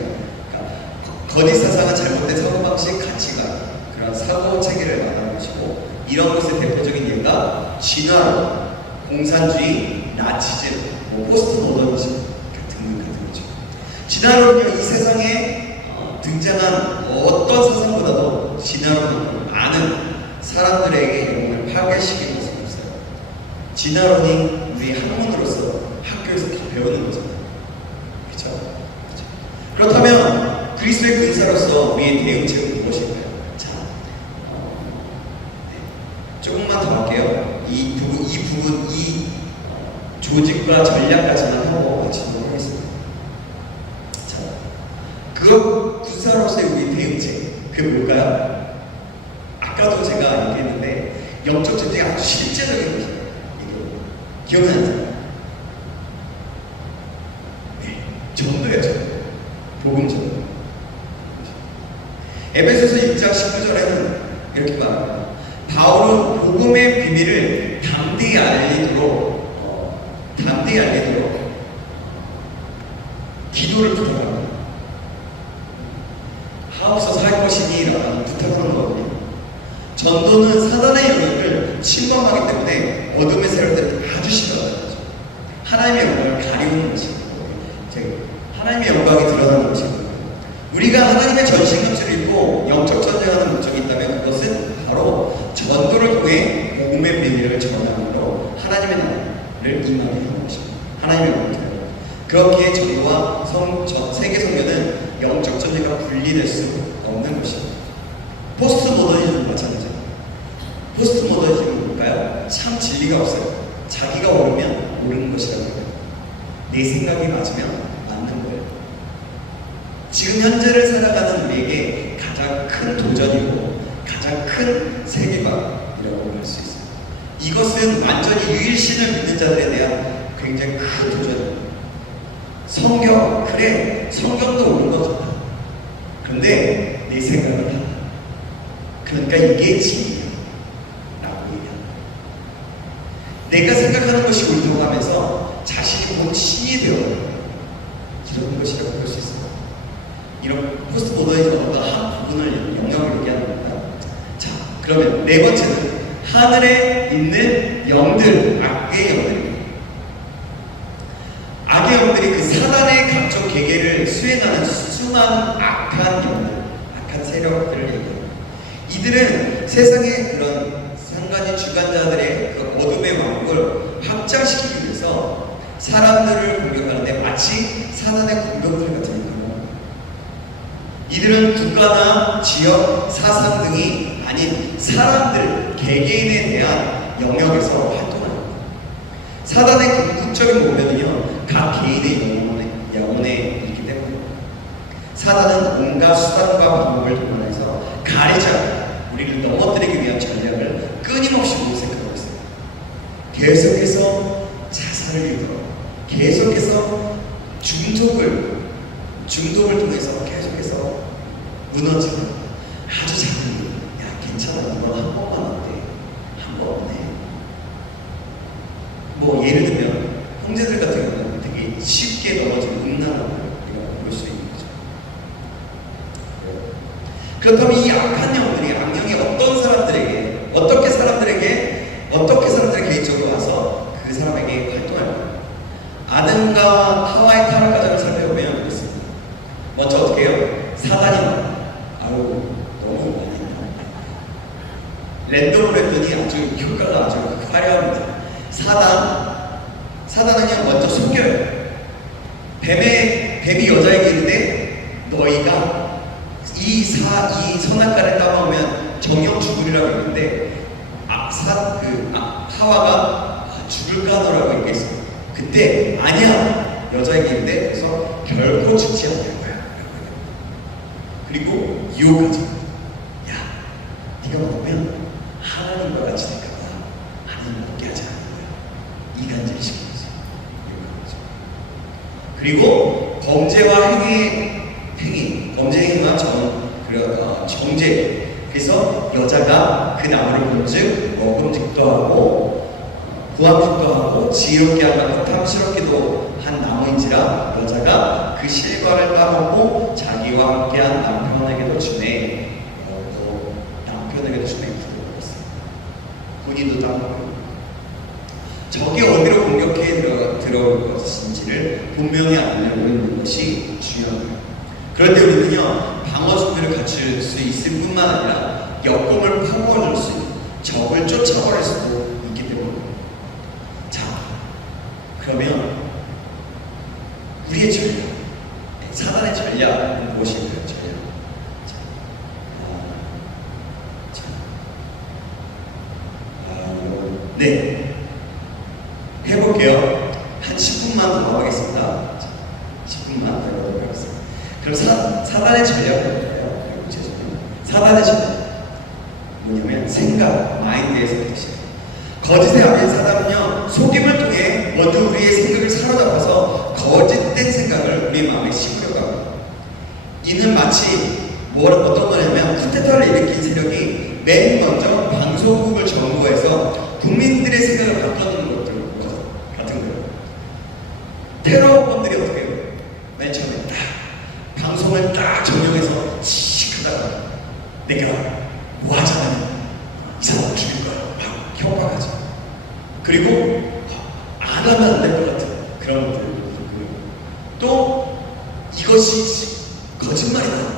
그러니까 거짓 사상은 잘못된 사고방식, 가치관, 그런 사고체계를 말하는 것이고, 이런 것의 대표적인 예가 진화론, 공산주의, 나치즘, 포스트 모더니즘 같은 거죠. 진화론은 이 세상에 등장한 어떤 사상보다도 진화론은 많은 사람들에게 영혼을 파괴시킨 것은 없어요. 진화론이 우리 학문으로서 학교에서 다 배우는 거잖아요. 그렇죠? 그렇다면 그리스도의 군사로서 우리의 대응책은 무엇일까요? 자, 조금만 더 할게요. 이 부분, 조직과 전략까지만 하고 마치도록 하겠습니다. 자, 그 군사로서의 우리 대응책, 그게 뭘까요? 아까도 제가 얘기했는데 영적 전쟁이 아주 실제적인 것이에요. 기억나는 사람? 네, 전도예요, 전도. 복음 전도. 에베소서 6장 19절에는 이렇게 말합니다. 바울은 복음의 비밀을 담대히 알리도록 기도를 부탁합니다. 하옵소서 할 것이니 라고 부탁하는 거거든요. 전도는 사단의 영역을 침범하기 때문에 어둠의 세력들을 아주 싫어하는 거죠. 하나님의 영광을 가리우는 것이고, 하나님의 영광이 드러나는 것이고, 우리가 하나님의 전신갑주를 입고 영적 전쟁하는 목적이 있다면 그것은 바로 전도를 통해 복음의 비밀을 전함으로 하나님의 나라를 임하게 하는 것입니다. 하나님의 영광을 그렇기에 전도와 세계 선교는 영적 전쟁과 분리될 수 없는 것입니다. 포스트 모더니즘은 마찬가지입니다. 포스트 모더니즘은 뭘까요? 참 진리가 없어요. 자기가 옳으면 옳은 것이라고 해요. 내 생각이 맞으면 맞는 거예요. 지금 현재를 살아가는 우리에게 가장 큰 도전이고 가장 큰 세계관이라고 할 수 있어요. 이것은 완전히 유일신을 믿는 자들에 대한 굉장히 큰 도전입니다. 성경도 옳은 거 좋다. 그런데 내 생각은 달라. 그러니까 이게 진리야 라고 얘기합니다. 내가 생각하는 것이 옳다고 하면서 자신이 본 신이 되어요. 이런 것이라고 볼 수 있습니다. 이런 포스트 모더니즘 어떤 한 부분을 영역을 얘기하는 겁니다. 자, 그러면 네 번째는 하늘에 있는 영들, 악의 영들입니다. 악의 영들이 그 사단의 각종 계계를 수행하는 수많은 악한 영들, 악한 세력들을 얘기합니다. 이들은 세상의 그런 상관이 주관자들의 그 어둠의 왕국을 확장시키기 위해서 사람들을 공격하는데 마치 사단의 공격들 같은 겁니다. 이들은 국가나 지역, 사상 등이 아닌 사람들, 개개인에 대한 영역에서 활동합니다. 사단의 궁극적인 목표는요, 각 개인의 영혼에 있기 때문입니다. 사단은 온갖 수단과 방법을 동원해서 가해자, 우리를 넘어뜨리기 위한 전략을 끊임없이 모색하고 있어요. 계속해서 자살을 유도하고, 계속해서 중독을 통해서 계속해서 무너지는 아주 작은 일. 야, 괜찮아. 이건 한 번만 어때? 한 번 없네. 뭐, 예를 들면, 형제들 같은 경우는 되게 쉽게 넘어지는 음란함을 우리가 볼 수 있는 거죠. 그렇다면 이 악한 영들이 악령이 어떻게 사람들의 개인적으로 와서 그 사람에게 활동할까요? 아담과 하와의 타락 과정을 살펴보면 그렇습니다. 먼저 어떻게 해요? 사단이 아유 너무 많이 랜덤으로 했더니 아주 효과가 아주 화려합니다. 사단은요 먼저 속여요. 뱀이 여자에게 이르되 너희가 이 선악과를 따먹으면 정녕 죽으리라고 했는데 하와가 죽을까 하더라고 얘기했어요. 그때 아니야 여자에게 이르되 그래서 결코 죽지 않을 거야. 그리고 유혹하죠. 야, 네가 먹으면 하나님과 같이 될까봐 하나님 먹게 하지 않는 거야. 그리고 범죄와 범죄 행위와 정죄. 그래서 여자가 그 나무를 본즉 먹음직도 하고 구함직도 하고 지혜롭게 하고 탐스럽기도 한 나무인지라 여자가 그 실과를 따먹고 자기와 함께한 남편에게도 주네. 남편에게도 주네. 본인도 따먹고 적이 어디로 공격해 들어올 것인지를 분명히 알고 것이 중요합니다. 그런데 우리는요, 방어 준비를 갖출 수 있을 뿐만 아니라 역공을 퍼부어줄 수 있는 적을 쫓아버릴 수도 있기 때문입니다. 자, 그러면 우리의 전략, 사단의 전략은 무엇일까요? 네, 해볼게요. 한 10분만 더 하겠습니다. 10분만 더 해보도록 하겠습니다. 그럼 사단의 전략은 뭘까요? 죄송해요. 사단의 전략 뭐냐면 생각, 마인드에서부터 시작. 거짓의 아버지 사단은요, 속임을 통해 먼저 우리의 생각을 사로잡아서 거짓된 생각을 우리의 마음에 심으려고 합니다. 이는 마치 어떤 거냐면 쿠데타를 일으킨 세력이 맨 먼저 방송국을 점거해서 국민들의 생각을 바꿔놓는 것들 같은 거예요. 테러범들이 어떻게 해요? 맨 처음에 딱 방송을 딱 점령해서 씩하다가 내가 뭐 하자면 이 사람 죽일 거야. 막 협박하지. 그리고 안 하면 안 될 것 같은 그런 것들. 또 이것이 거짓말이다.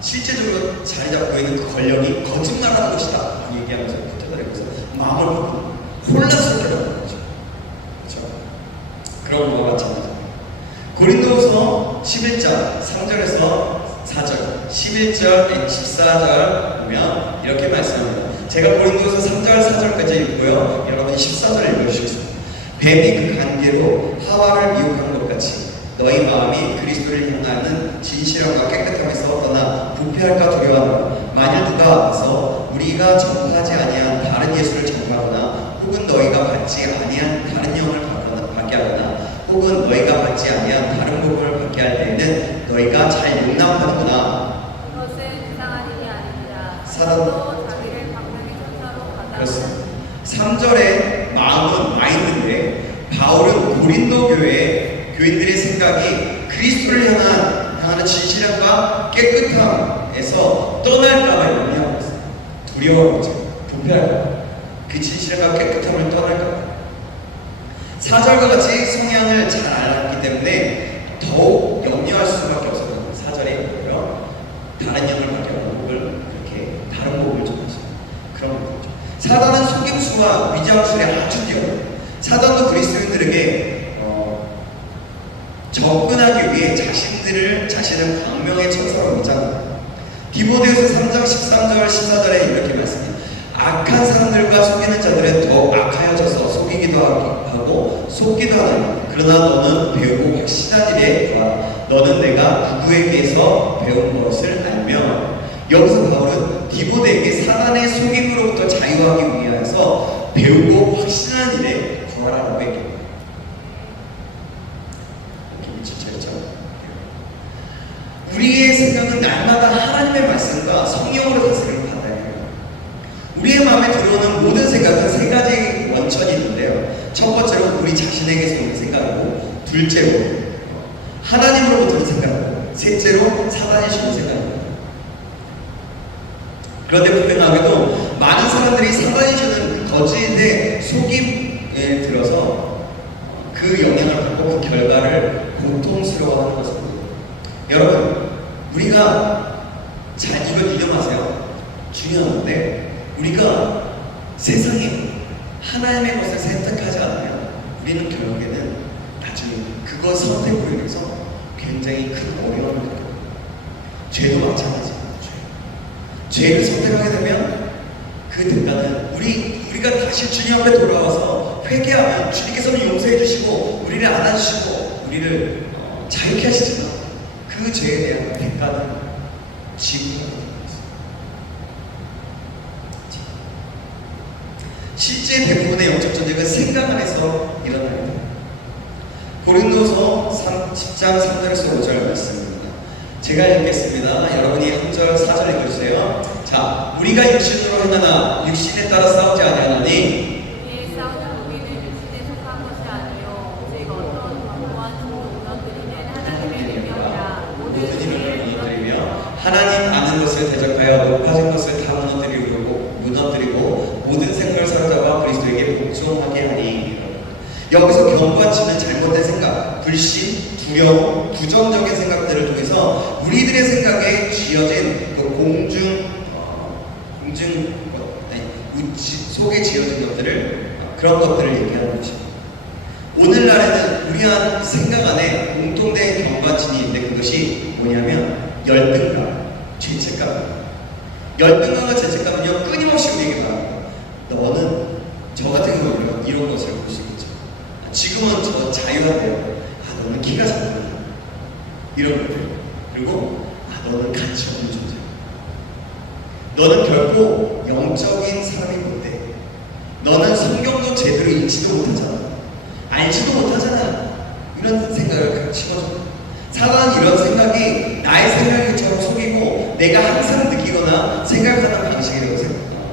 실제적으로 자리 잡고 있는 그 권력이 거짓말하는 것이다. 얘기하면서 붙어다니면서 마음을 바꾸는 혼란스럽게 하는 거죠. 그렇죠? 그런 거와 마찬가지입니다. 고린도후서 11장 3절에서 4절, 11절, 14절 보면 이렇게 말씀합니다. 제가 고린도후서 3절, 4절까지 읽고요. 여러분이 14절 읽어주시겠습니다. 뱀이 그 관계로 하와를 미혹한 것 같이 너희 마음이 그리스도를 향하는 진실함과 깨끗함에서 떠나 부패할까 두려워하노라. 만일 누가 와서 우리가 전파하지 아니한 다른 예수를 전파하거나 혹은 너희가 받지 아니한 다른 영을 받게 하거나 혹은 너희가 받지 아니한 다른 복음을 받게 할 때에는 너희가 잘 용납하는구나. 그것은 이상한 일이 아닙니다. 사단도 자기를 박명의 천사로 받아. 그렇습니다. 3절의 마음은 마인드인데 바울은 고린도 교인들의 생각이 그리스도를 향하는 진실함과 깨끗함에서 떠날까봐 염려하고 있어요. 두려워하고 있죠. 부패할까. 그 진실함과 깨끗함을 떠날까. 4절과 같이 성향을 잘 알았기 때문에 더욱 염려할 수밖에 없었던 4절에 있고요. 다른 영을 받게 하는 복을 그렇게 다른 복을 전하시고 그런 것들이죠. 사단은 속임수와 위장술에 아주 뛰어요. 사단도 그리스도인들에게 접근하기 위해 자신을 광명의 천사로 위장합니다. 디모데후서 3장 13절 14절에 이렇게 말씀합니다. 악한 사람들과 속이는 자들은 더 악하여져서 속이기도 하고 속기도 하나니 그러나 너는 배우고 확실한 일에 좋아. 너는 내가 누구에게서 배운 것을 알며. 여기서 바울은 디모데에게 사단의 속임으로부터 자유하기 위해서 배우고 확실한 일에 거하라고 얘기합니다. 우리의 생각은 날마다 하나님의 말씀과 성령으로 다스림을 받아야 해요. 우리의 마음에 들어오는 모든 생각은 세 가지 원천이 있는데요. 첫 번째로 우리 자신에게서 오는 생각이고, 둘째로 하나님으로부터 오는 생각이고, 셋째로 사단이 주는 생각입니다. 그런데 불행하게도 많은 사람들이 사단이 주는 거짓의 속임에 들어서 그 영향을 받고 그 결과를 고통스러워하는 것입니다. 여러분, 우리가 이걸 유념하세요. 중요한데 우리가 세상에 하나님의 것을 선택하지 않으면 우리는 결국에는 나중에 그것 선택으로 인해서 굉장히 큰 어려움을 겪어요. 죄도 마찬가지입니다. 죄를 선택하게 되면 그 대가는 우리가 다시 주님 앞에 돌아와서 회개하면 주님께서는 용서해 주시고 우리를 안아주시고 우리를 자유케 하시지만 그 죄에 대한 대가는 지구가 되는 것입니다. 실제 대부분의 영적 전쟁은 생각 안에서 일어납니다. 고린도서 10장 3절에서 5절 말씀입니다. 제가 읽겠습니다. 여러분이 한 절, 4절 읽어주세요. 자, 우리가 육신으로 행하나 육신에 따라 싸우지 아니하나니 우리의 싸우는 우리는 육신에 속한 것이 아니요 오직 어떤 견고한 종을 무너뜨리는 하나님의 능력이라. 모든 힘을 무너뜨리며 하나님 아는 것을 대적하여 높아진 것을 다 무너뜨리고 모든 생각을 사로잡아 그리스도에게 복종하게 하니. 여기서 견고한치는 잘못된 생각, 불신, 두려움, 부정적인 생각들을 통해서 우리들의 생각에 쥐어진 그 속에 쥐어진 것들을, 그런 것들을 얘기하는 것입니다. 오늘날에는 우리 생각 안에 공통된 경관침이 있는데 그것이 뭐냐면 열등감, 죄책감입니다. 열등감과 죄책감은요 끊임없이 우리에게 말합니다. 너는 저 같은 경우는 이런 것을 볼 수 있죠. 지금은 저 자유한데요. 너는 키가 작구나. 이런 것들. 그리고 너는 가치 없는 존재. 너는 결코 영적인 사람이 못돼. 너는 성경도 제대로 읽지도 못하잖아. 알지도 못하잖아. 이런 생각을 심어줍니다. 사단은 이런 생각이 나의 생각처럼 속이고 내가 항상 느끼거나 생각하는 방식이라고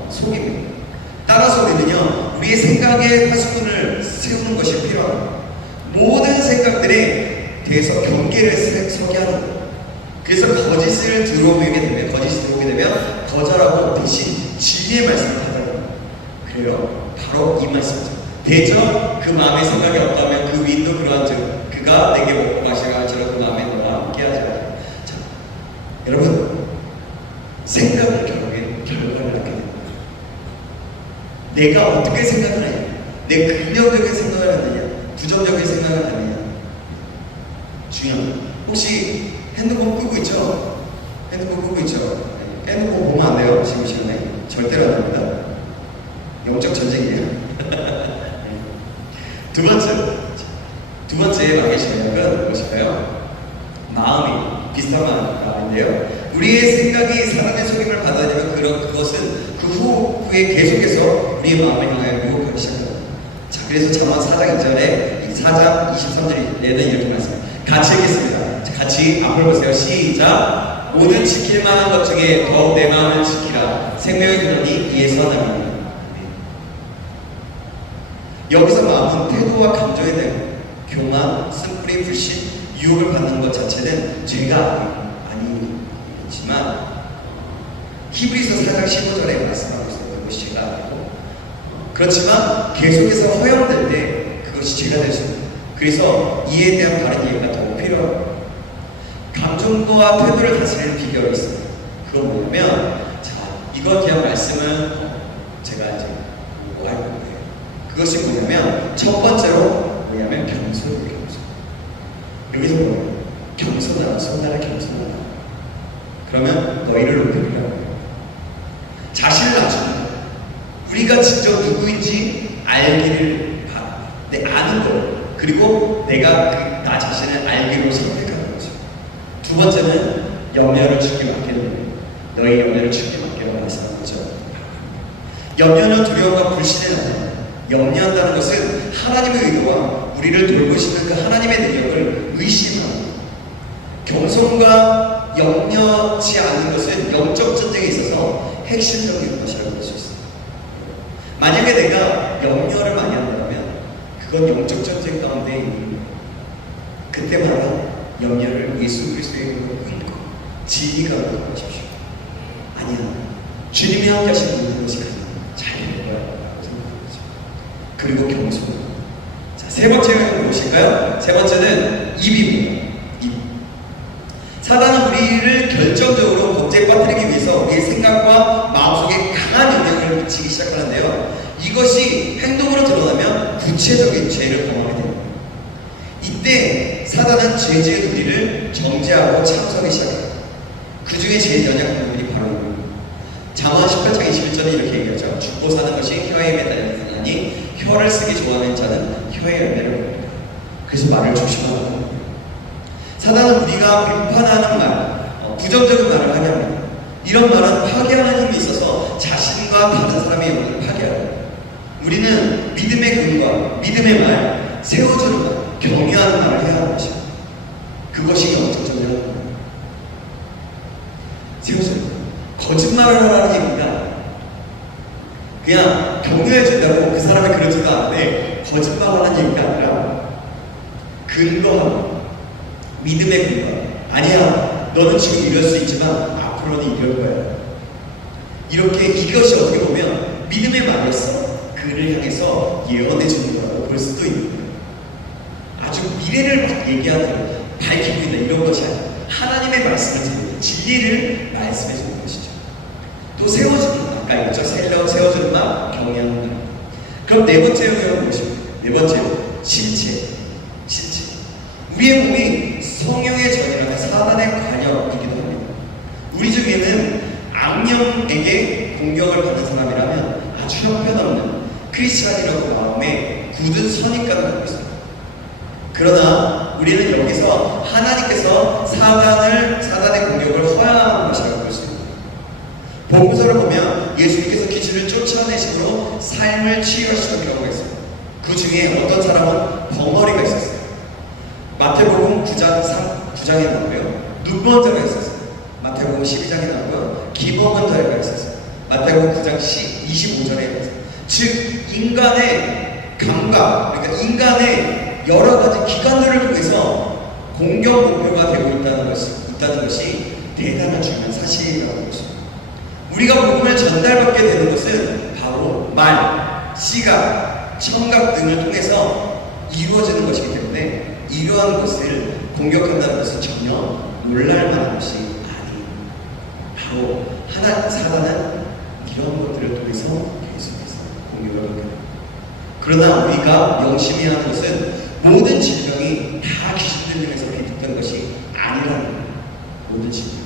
속입니다. 따라서 우리는요 우리의 생각의 파수꾼을 세우는 것이 필요합니다. 모든 생각들에 대해서 경계를 서게 하는 거예요. 그래서 거짓을 들어오게 되면 거절하고 대신 진리의 말씀을 받아요. 그래요. 바로 이 말씀이죠. 대저 그 마음의 생각이 없다면 그 위인도 그러한즉 그가 내게 먹고 마시게 할지라도 그 마음에 너와 함께하지 않아. 자, 여러분 생각은 결국엔 결과를 낳게 됩니다. 내가 어떻게 생각하느냐, 내 긍정적인 생각을 하느냐, 부정적인 생각을 하느냐 중요합니다. 혹시 핸드폰 끄고 있죠? 핸드폰 끄고 있죠? 핸드폰 보면 안 돼요. 지금 시간에 절대로 안 됩니다. 영적 전쟁이에요. 두 번째 마귀의 전략은 무엇일까요? 마음이 비슷한 마음인데요. 우리의 생각이 사람의 속임을 받아들이면 그것은 그 후에 계속해서 우리의 마음을 향하여 유혹하기 시작합니다. 자, 그래서 잠언 4장 2절에 4장 23절에는 이렇게 말씀합니다. 같이 읽겠습니다. 자, 같이 앞을 보세요. 시작. 모든 지킬 만한 것 중에 더욱 내 마음을 지키라. 생명의 근원이 이에서 나옵니다. 여기서 마음은 태도와 감정에 대한 교만, 쓴뿌리, 불신, 유혹을 받는 것 자체는 죄가 아니지만 히브리서 4장 15절에 말씀하고 있어요. 그것이 죄가 아니고 그렇지만 계속해서 허용될 때 그것이 죄가 될 수 있습니다. 그래서 이에 대한 다른 이해가 더 필요합니다. 감정과 태도를 다스리는 비결이 있습니다. 그건 뭐냐면 이거 대한 말씀은 제가 이제 뭐 할 건데 그것이 뭐냐면 첫 번째로 뭐냐면 겸손이에요. 여기서 뭐예요? 겸손하라, 손나라 겸손하라. 그러면 너희를 높이라고. 자신을 낮추는 거예요. 우리가 직접 누구인지 알기를 아는 거. 그리고 내가 나 자신을 알기로 선택하는 거죠. 두 번째는 염려를 주께 맡기는 거예요. 너희 염려를 주께 맡기라고 말씀하는 거죠. 염려는 두려움과 불신의 나라예요. 염려한다는 것은 하나님의 의도와 우리를 돌보시는 그 하나님의 능력을 의심하는 거예요. 겸손과 염려치 않는 것은 영적 전쟁에 있어서 핵심적인 것이라고 볼 수 있습니다. 만약에 내가 염려를 많이 한다면 그건 영적 전쟁 가운데 있는 그때마다 염려를 예수 그리스도의 이름으로 끊고 진리가 되도록 하십시오. 아니야. 주님이 함께 하시는 모든 것이 가장 잘 되는 거야. 그리고 겸손. 자, 세 번째는 무엇일까요? 세 번째는 입입니다. 입. 사단은 우리를 결정적으로 범죄에 빠뜨리기 위해서 우리의 생각과 마음속에 강한 영향을 미치기 시작하는데요. 이것이 행동으로 드러나면 구체적인 죄를 범하게 됩니다. 이때 사단은 죄지은 우리를 정죄하고 참석하기 시작해요. 그 중에 제일 연약한 부분이 바로 이겁니다. 잠언 18장 21절에 이렇게 얘기하죠. 죽고 사는 것이 혀에 매달린 사나니 혀를 쓰기 좋아하는 자는 혀의 열매를 먹는다. 그래서 말을 조심하라고 합니다. 사단은 우리가 비판하는 말, 부정적인 말을 하게 합니다. 이런 말은 파괴하는 힘이 있어서 자신과 다른 사람의 영혼을 파괴합니다. 우리는 믿음의 근과 믿음의 말, 세워주는 말, 경외하는 말을 해야 하는 것입니다. 그것이 영적 전쟁하는 거예요. 세우세요. 거짓말을 하라는 얘기입니다. 그냥 경외해준다고 그 사람이 그러지도 않는데 거짓말하는 얘기가 아니라 근거하고 믿음의 근거. 아니야, 너는 지금 이럴 수 있지만 앞으로는 이럴 거야. 이렇게 이것이 어떻게 보면 믿음의 말로서 그를 향해서 예언해 주는 거라고 볼 수도 있는 거예요. 아주 미래를 막 얘기하는, 밝히고 있는 이런 것이 아니라 하나님의 말씀을 드리는 진리를 말씀해 주는 것이죠. 또 세워주는, 아까 얘기했죠. 세워주는 말, 경외하는 말. 그럼 네 번째 영역은 무엇입니까? 네 번째로 신체. 우리의 몸이 성령의 전이라는 사단의 관여이기도 합니다. 우리 중에는 악령에게 공격을 받는 사람이라면 아주 형편없는 크리스찬이라고 마음에 굳은 선입관을 갖고 있습니다. 그러나 우리는 여기서 하나님께서 사단의 공격을 허용하는 것이라고 볼 수 있습니다. 복음서를 보면 예수님께서 귀신을 쫓아내심으로 삶을 치유하시던 경우가 있습니다. 그 중에 어떤 사람은 벙어리가 있었어요. 마태복음 9장에 나오고요. 눈먼 자가 있었어요. 마태복음 12장에 나오고요. 기먹은 자가 있었어요. 마태복음 9장 25절에 있었어요. 즉 인간의 감각, 그러니까 인간의 여러 가지 기관들을 통해서 공격 목표가 되고 있다는 것이 대단한 중요한 사실이라고 볼 수 있습니다. 우리가 복음을 전달받게 되는 것은 바로 말, 시각, 청각 등을 통해서 이루어지는 것이기 때문에 이러한 것을 공격한다는 것은 전혀 놀랄 만한 것이 아니에요. 바로 사단은 이런 것들을 통해서 계속해서 공격을 하게 됩니다. 그러나 우리가 명심해야 하는 것은 모든 질병이 다 귀신들 중에서 비롯된 것이 아니라는 거예요. 모든 질병.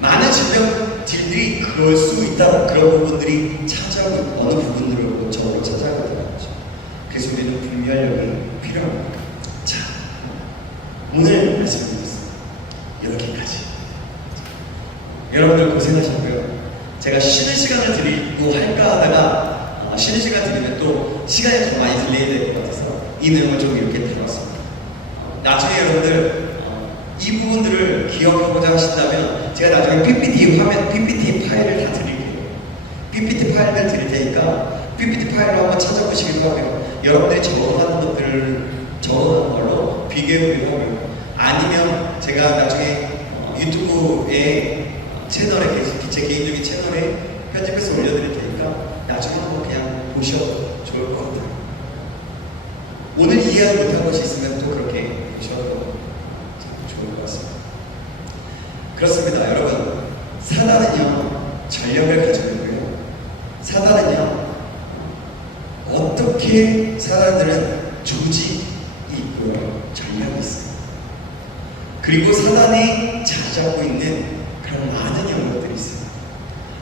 많은 질병들이 그럴 수 있다는 그런 부분들이 찾아오고 어느 부분으로 저로 찾아오게 되는 거죠. 그래서 우리는 분별력이 필요합니다. 자, 오늘 말씀드렸습니다. 여기까지. 여러분들 고생하셨고요. 제가 쉬는 시간을 드리고 할까 하다가 쉬는 시간 드리면 또 시간이 더 많이 들려야 될 것 같아서 이 내용을 좀 이렇게 다뤘습니다. 나중에 여러분들 이 부분들을 기억하고자 하신다면 제가 나중에 PPT 파일을 다 드릴게요. PPT 파일을 드릴 테니까 PPT 파일을 한번 찾아보시기도 하고요. 여러분들이 적어가는 걸로 비교해보기도 하고요. 아니면 제가 나중에 유튜브에 채널에 제 개인적인 채널에 편집해서 올려드릴 테니까 나중에 한번 그냥 보셔도 좋을 것 같아요. 오늘 이해하지 못한 것이 있으면 또 그렇게 보셔도 좋을 것 같습니다. 그렇습니다. 여러분, 사단은요 전력을 가지고 있고요. 사단은요 어떻게 사람들은 조직이 있고요, 전략이 있어요. 그리고 사단이 자리 잡고 있는 그런 많은 영역들이 있어요.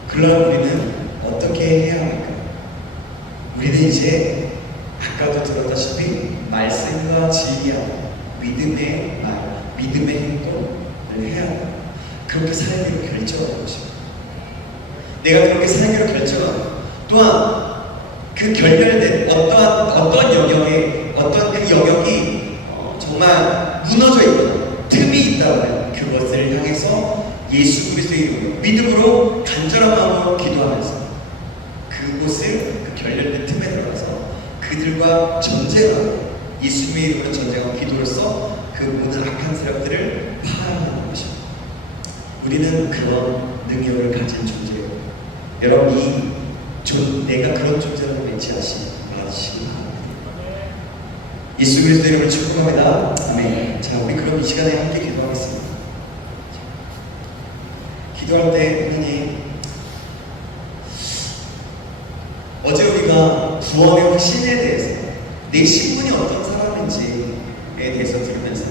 그러나 우리는 어떻게 해야 합니까? 우리는 이제 아까도 들었다시피 말씀과 진리와 믿음의 말, 믿음의 행동을 해야 합니다. 그렇게 살기로 결정하는 것입니다. 내가 그렇게 살기로 결정하고 또한 그 결별된 어떤 영역에 어떤 그 영역이 정말 무너져 있거나 틈이 있다면 그것을 향해서 예수 그리스도의 이름으로 믿음으로 간절한 마음으로 기도하면서 그곳을 그 결렬된 틈에 들어가서 그들과 전쟁하고 예수님의 이름으로 전쟁하고 기도로서 그 모든 악한 세력들을 파하는 것입니다. 우리는 그런 능력을 가진 존재예요. 여러분 내가 그런 존재라고 믿지 마시기 바랍니다. 예수 그리스도 이름을 축복합니다. 아멘. 자, 우리 그럼 이 시간에 함께 기도하겠습니다. 기도할 때 하나님, 어제 우리가 구원의 확신에 대해서 내 신분이 어떤 사람인지에 대해서 들으면서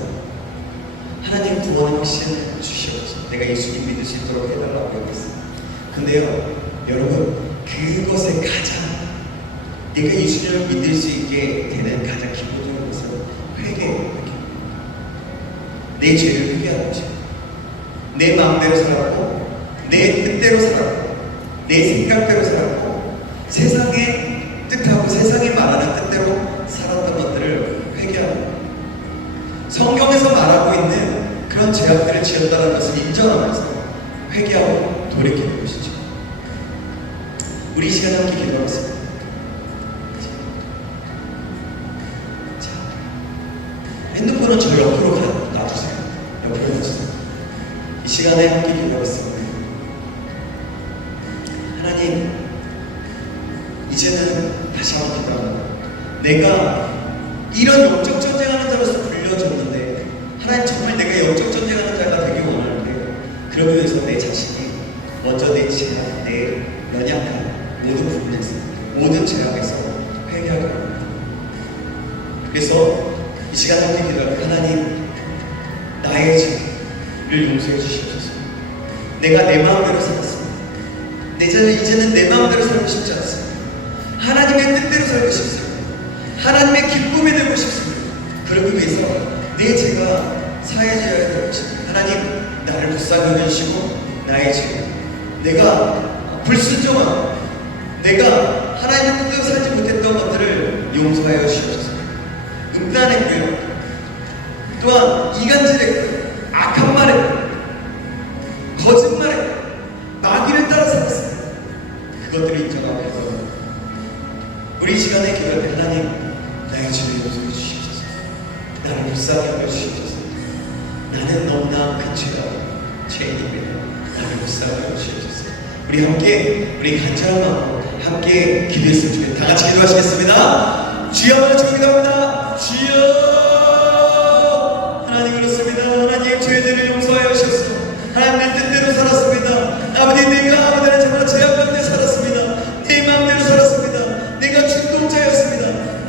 하나님 구원의 확신을 주시옵소서. 내가 예수님 믿을 수 있도록 해달라고 했습니다. 근데요 여러분, 그것에 가장 내가 예수님을 믿을 수 있게 되는 가장 기본적인 것은 회개예요. 내 죄를 회개하는 것입니다. 내 마음대로 살았고 내 뜻대로 살았고 내 생각대로 살았고 세상의 뜻하고 세상이 말하는 뜻대로 살았던 것들을 회개하는 거예요. 성경에서 말하고 있는 그런 죄악들을 지었다는 것을 인정하면서 회개하고 돌이키는 것이죠. 우리 이 시간 함께 기도하겠습니다. 자, 핸드폰은 저 옆으로 놔주세요. 옆으로 놔주세요. 이 시간에 함께 기도하겠습니다. 하나님, 이제는 다시 한번 기도합니다. 내가 이런 영적 전쟁하는 자로서 불려졌는데, 하나님 정말 내가 영적 전쟁하는 자가 되길 원하는데, 그러기 위해서 내 자신이 먼저 내 죄악, 내 연약한 모든 부분에서, 모든 죄악에서 회개하게 합니다. 그래서 이 시간 함께 기도합니다. 하나님, 나의 죄를 용서해 주시옵소서. 내가 내 마음대로 살았습니다. 이제는 내 마음대로 살고 싶지 않습니다. 하나님의 뜻대로 살고 싶습니다. 하나님의 기쁨이 되고 싶습니다. 그러기 위해서 내 죄가 사해져야 되고 싶습니다. 하나님, 나를 불쌍히 여기시고 나의 죄, 내가 불순종한, 내가 하나님의 뜻대로 살지 못했던 것들을 용서하여 주시옵소서. 음란했고요, 또한 이간질했고요, 악한 말했고요, 거짓말했고요, 마귀를 따라 살았습니다. 그것들을 인정하고 우리 이 시간에 기도할 때 하나님, 나의 죄를 용서해 주시옵소서. 나를 불쌍히 여겨 주시옵소서. 나는 너무나 큰 죄인입니다. 나를 불쌍히 여겨 주시옵소서. 우리 함께, 우리 간절한 마음으로 함께 기도했으면 좋겠습니다. 다 같이 기도하시겠습니다. 주여, 먼저 기도합니다. 주여, 하나님, 그렇습니다. 하나님, 죄들을 용서하여 주시옵소서. 하나님, 내 뜻대로 살았습니다. 아버지, 내가 아버지는 정말 죄악 가운데 살았습니다. 내 마음대로 살았습니다. 내가 중독자였습니다.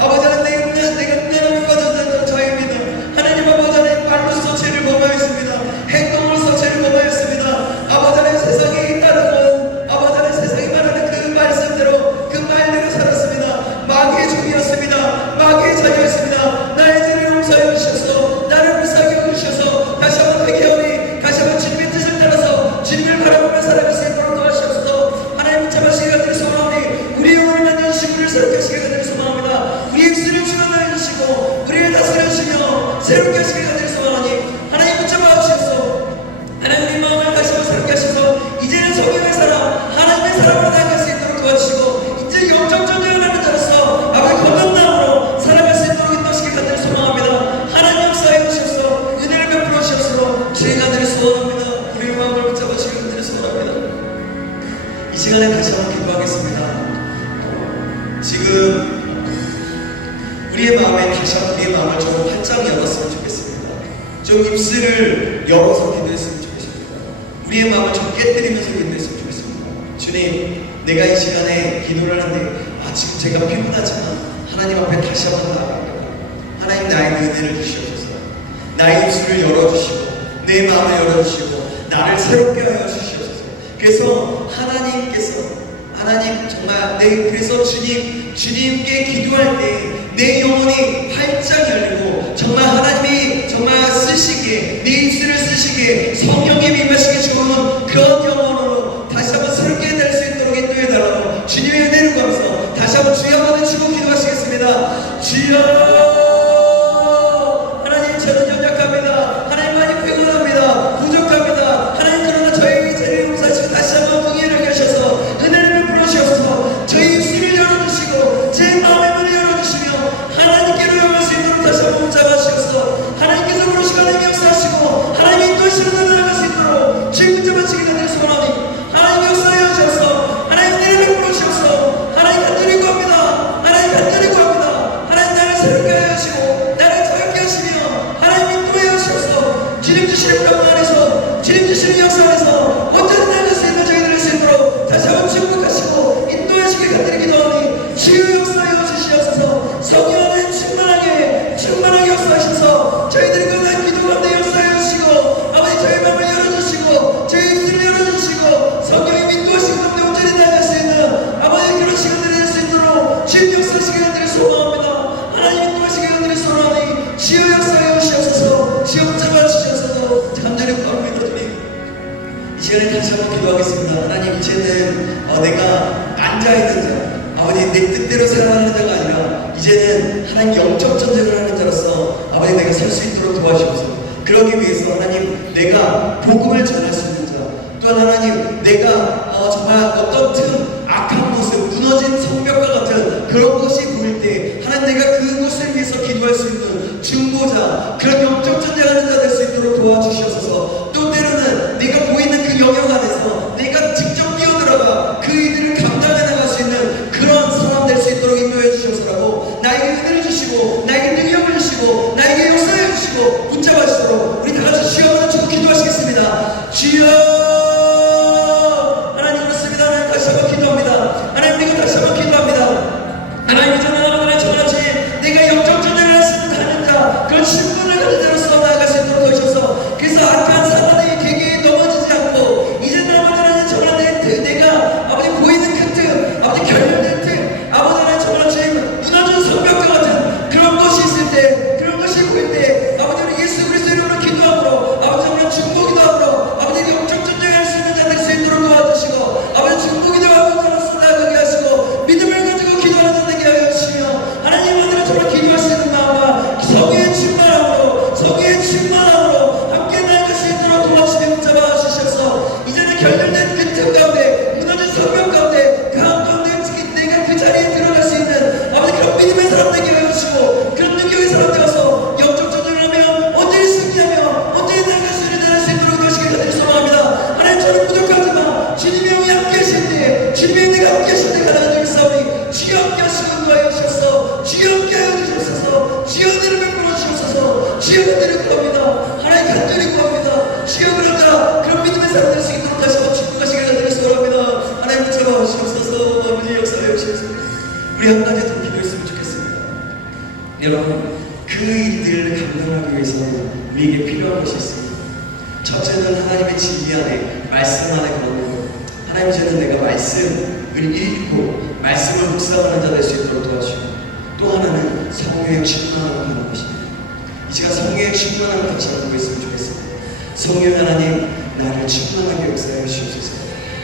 아버지, 내가 음란함에 빠졌던 자입니다. 하나님, 아버지, 말로써 죄를 범하였습니다. 행동으로서 죄를 범하였습니다. 아버지, 세상에 따르는, 아버지, 세상이 말하는 그 말씀대로, 그 말대로 살았습니다. 마귀의 종이었습니다. 마귀의 자녀였습니다. 나의 죄를 용서하여 주셔서, 나를 불쌍히 여기셔서 다시 한번 회개하오니, 다시 한번 주님의 뜻을 따라서 주님을 바라보며 살아갈 수 있도록 도와주셔서, 하나님 붙잡으시게 하기를 소망하오니, 우리의 영혼을 만든 시구를 새롭게 하시게 하기를 소망합니다. 우리의 입술을 주관하여 주시고 우리를 다스려 주시며 새롭게 하시게 하기를 소망하오니, 하나님 붙잡아 주셔서 하나님 우리 마음을 다시 한번 새롭게 하셔서 이제는 성령의 사람, 하나님의 사람으로 나아갈 수 있도록 도와주시고, 이제 영적 전쟁을 하는 자로서 아버지 건강남으로 살아갈 수 있도록 인도하시게 하기를 소망합니다. 하나님 역사해 주셔서 은혜를 베풀어 주셔서 주의 가들을 소원합니다. 우리의 마음을 붙잡아 주시게 하기를 소원합니다. 이 시간에 다시 한번 기도하겠습니다. 지금 우리의 마음에 다시 한번 우리의 마음을 좀 활짝 열었으면 좋겠습니다. 좀 입술을 열어서 기도했으면 좋겠습니다. 우리의 마음을 좀 깨뜨리면서 기도했으면 좋겠습니다. 주님, 내가 이 시간에 기도를 하는데 지금 제가 피곤하지만 하나님 앞에 다시 한번 나아갑니다. 하나님, 나의 은혜를 주시옵소서. 나의 입술을 열어주시고 내 마음을 열어주시고 나를 새롭게 하여 주시옵소서. 그래서 하나님 정말 그래서 주님께 기도할 때 내 영혼이 활짝 열리고, 정말 하나님이 정말 쓰시기에, 내 입술을 쓰시기에 성령이 임하시게 좋은 그런 영혼으로 다시 한번 새롭게 될 수 있도록 인도해달라고 주님의 은혜를 구하면서 다시 한번 주여 한번 주고 기도하시겠습니다. 주여, 하나님, 저는 연약합니다. 하나님, 많이 피곤합니다. 부족합니다. 하나님, 그러나 저에게 죄를 용서하시고 다시 한번 긍휼을 하셔서 은혜를 베풀어 주셔서 저희 입술을 열어주시고 제 마음의 문을 열어주시며 하나님께로 영할 수 있도록 다시 한번 잡아주셔서 하나님께서 부르시고 하나님 역사하시고 하나님 인도하시는 은혜를 나갈 수 있도록 주님 붙잡아주시기 간절히 소원하니, 하나님 역사하여 주셔서 하나님 은혜를 베풀어 주셔서 하나님 간절히 구합니다. 하나님 간절히 구합니다. 하나님, 나를 새롭게 하여 주시고 나를 자유케 하시며 하나님 인도하여 주셔서 주님 주시는 평강 안에서, 주님 주시는 역사 안에서 온전히 나갈 수 있는 저희들 될 수 있도록 다시 한번 축복하시고 인도하시길 간절히 기도하니, 주여 역사하여 주시옵소서. 성령 하나님 충만하게 역사하셔서 저희들이 끝난 기도 가운데 역사하여 주시고, 아버지, 저희 마음을 열어주시고 저희 입술을 열어주시고 성령의 인도하시는 가운데 온전히 나갈 수 있는 아버지 그런 시간들이 될 수 있도록 주님 역사하시기 간절히 소망합니다. 하나님 인도하시기 간절히 소망하니, 주여 역사하여 주시옵소서. 주여 붙잡아 주시옵소서. 간절히 구합니다. 주님, 이 시간에 다시 한번 기도하겠습니다. 하나님, 이제는 내가 앉아있는 자, 아버지, 내 뜻대로 살아가는 자가 아니라 이제는 하나님 영적 전쟁을 하는 자로서 아버지 내가 설 수 있도록 도와주옵소서. 그러기 위해서 하나님 내가 복음을 전할 수 있는 자, 또한 하나님 내가 정말 어떤 악한 모습, 무너진 성벽과 같은 그런 것이 보일 때 하나님 내가 그것을 위해서 기도할 수 있는 중보자, 그런 영적 전쟁하는 자 될 수 있도록 도와주시옵소서. 또 때로는 내가 보이는 그 영역 안에서 내가 직접 뛰어들어가 그 일들을 감당해 나갈 수 있는 그런 사람 될 수 있도록 인도해 주시옵소서. 나에게 은혜를 주시고 나에게 능력을 주시고 나에게 역사해 주시고 붙잡아 주시도록 우리 다 같이 주여 한번 주고 기도하시겠습니다. 주여 하나님 그렇습니다. 하나님 다시 한번 기도합니다. 하나님 그리고 다시 한번 기도합니다. 하나님 전하나님 저같이 내가 영적 전쟁을 할 수 있는 하는 자 그런 신분을 가진 자로서 나아갈 수 있도록 도와주셔서 그래서 악한 사단의 계기에 넘어지지 않고 이제 나머지는 저한테 내가 아버지 보이는 그 틈, 아버지 결렬된 틈, 아버지 하나님 저같이 무너진 성벽과 같은 그런 것이 있을 때 그런 것이 보일 때 아버지 우리 예수 그리스도 이름으로 기도함으로 아버지 우리가 중보 기도함으로 아버지 영적 전쟁을 할 수 있는 자 될 수 있도록 도와주시고 아버지 중보 기도하는 자로서 나아가게 하시고 믿음을 가지고 기도하는 자 되게 하여 주시며 하나님 아들은 정말 기도할 수 있는 마음과 성의의 충만함으로 성의의 충만함으로 함께 나아갈 수 있도록 도와주시며 붙잡아 주셔서 이제는 결렬된 그 틈 가운데 무너진 성벽 가운데 그 가운데 내가 그 자리에 들어갈 수 있는 아버지 그런 믿음의 사람 되게 하여 주시고 그런 능력의 사람 되어서 영적 전쟁을 하며 언제를 승리하며 언제에 나아갈 수 있는 날 수 있도록 도와주시길 간절히 소망합니다. 하나님 저는 부족하지만 주님의 영이 함께 하실 때 주님의 은혜가 함께 하실 때 가능한 싸우니 주여 함께 하시고 인도하여 주셔서 주여 함께 하여 주셔서 주여 은혜를 베풀어 주셔서 주여 은혜를 구합니다. 하나님 간절히 구합니다. 주여 그러자 그런 믿음의 사람 될 수 있도록 다시 한번 축복하시길 간절히 소원합니다. 하나님 붙잡아 주시옵소서. 아버지 역사하여 주시옵소서. 우리 한 가지 더 기도했으면 좋겠습니다. 여러분 그 일들을 감당하기 위해서는 우리에게 필요한 것이 있습니다. 첫째는 하나님의 진리 안에 말씀 안에 거하는 것. 하나님 저는 내가 말씀을 읽고 말씀을 묵상하는 자 될 수 있도록 도와주시고 또 하나는 성령의 충만함을 하는 것입니다. 이 시간 성령의 충만함을 같이 알고 있으면 좋겠습니다. 성령 하나님 나를 충만하게 역사해 주시옵소서.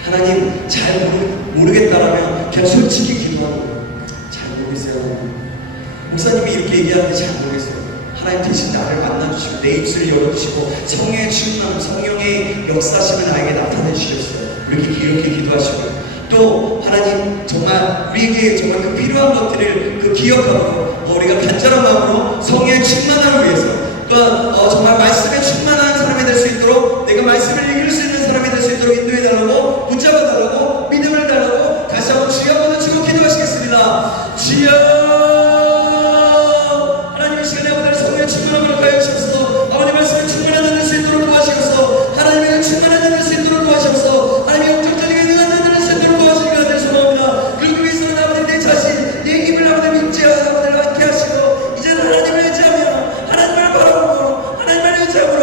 하나님 잘 모르겠다라면 그냥 솔직히 기도하는 거예요. 잘 모르겠어요. 목사님이 이렇게 얘기하는데 잘 모르겠어요. 하나님 대신 나를 만나주시고 내 입술을 열어주시고 성령의 충만함, 성령의 역사심을 나에게 나타내 주셨어요. 이렇게 기도하시고 또 하나님 정말 우리에게 정말 그 필요한 것들을 기억하고 우리가 간절한 마음으로 성령의 충만함을 위해서 또한 정말 말씀에 충만한 사람이 될 수 있도록 내가 말씀을 읽을 수 있는 사람이 될 수 있도록 인도해 달라고 붙잡아 달라고 믿음을 달라고 다시 한번 주여 한번 주고 기도하시겠습니다. 주여 하나님 이 시간에 아버지의 성령의 충만함을 가해 주셔서 아버지 말씀을 충만한 자 될 수 있도록 도와주셔서 하나님의 충만한 자 될 수 있도록 도와주셔서 하나님의 영적 전쟁에 능한 자 될 수 있도록 도와주시기 간절히 소망합니다. 그러기 위해서는 아버지 내 자신 내 힘을 아버지 믿지 않아 아버지를 갖게 하시고 이제는 하나님을 의지하며 하나님을 바라보고 하나님을 의지함으로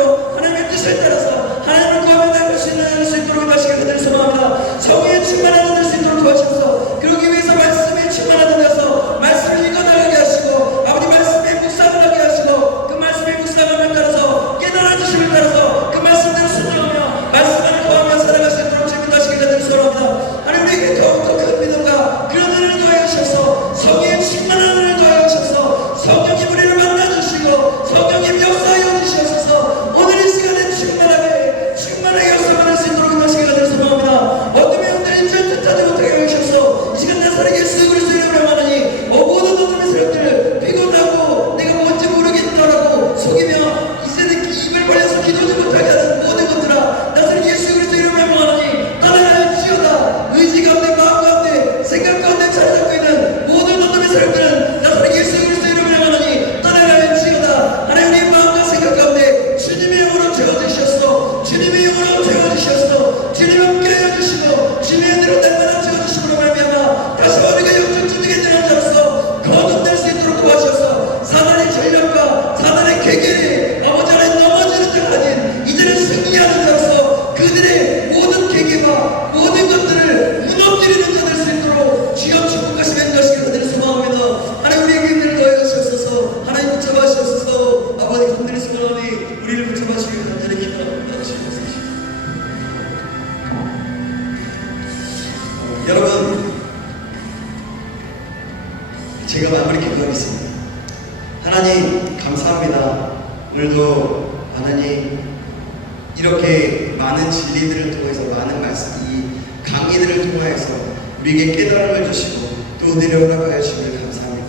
이렇게 많은 진리들을 통해서 많은 말씀, 이 강의들을 통하여서 우리에게 깨달음을 주시고 또 은혜를 허락하여 주시길 감사합니다.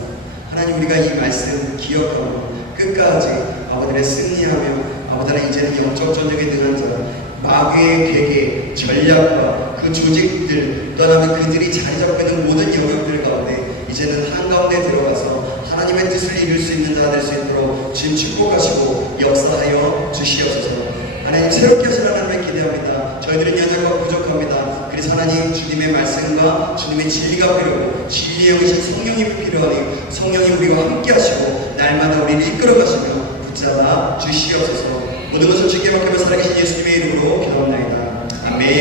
하나님, 우리가 이 말씀 기억하고 끝까지 아버지를 승리하며 아버지 하나님, 이제는 영적 전쟁에 능한 자 마귀의 계계, 전략과 그 조직들 떠나면 그들이 자리 잡고 있는 모든 영역들 가운데 이제는 한가운데 들어가서 하나님의 뜻을 이룰 수 있는 자가 될 수 있도록 주님 축복하시고 역사하여 주시옵소서. 하나님, 새롭게 하실 하나님을 기대합니다. 저희들은 연약하고 부족합니다. 그래서 하나님, 주님의 말씀과 주님의 진리가 필요하고 진리의 영이신 성령이 필요하니 성령이 우리와 함께 하시고 날마다 우리를 이끌어 가시며 붙잡아 주시옵소서. 모든 것을 주께 맡기며 살아계신 예수님의 이름으로 기도합니다. 아멘.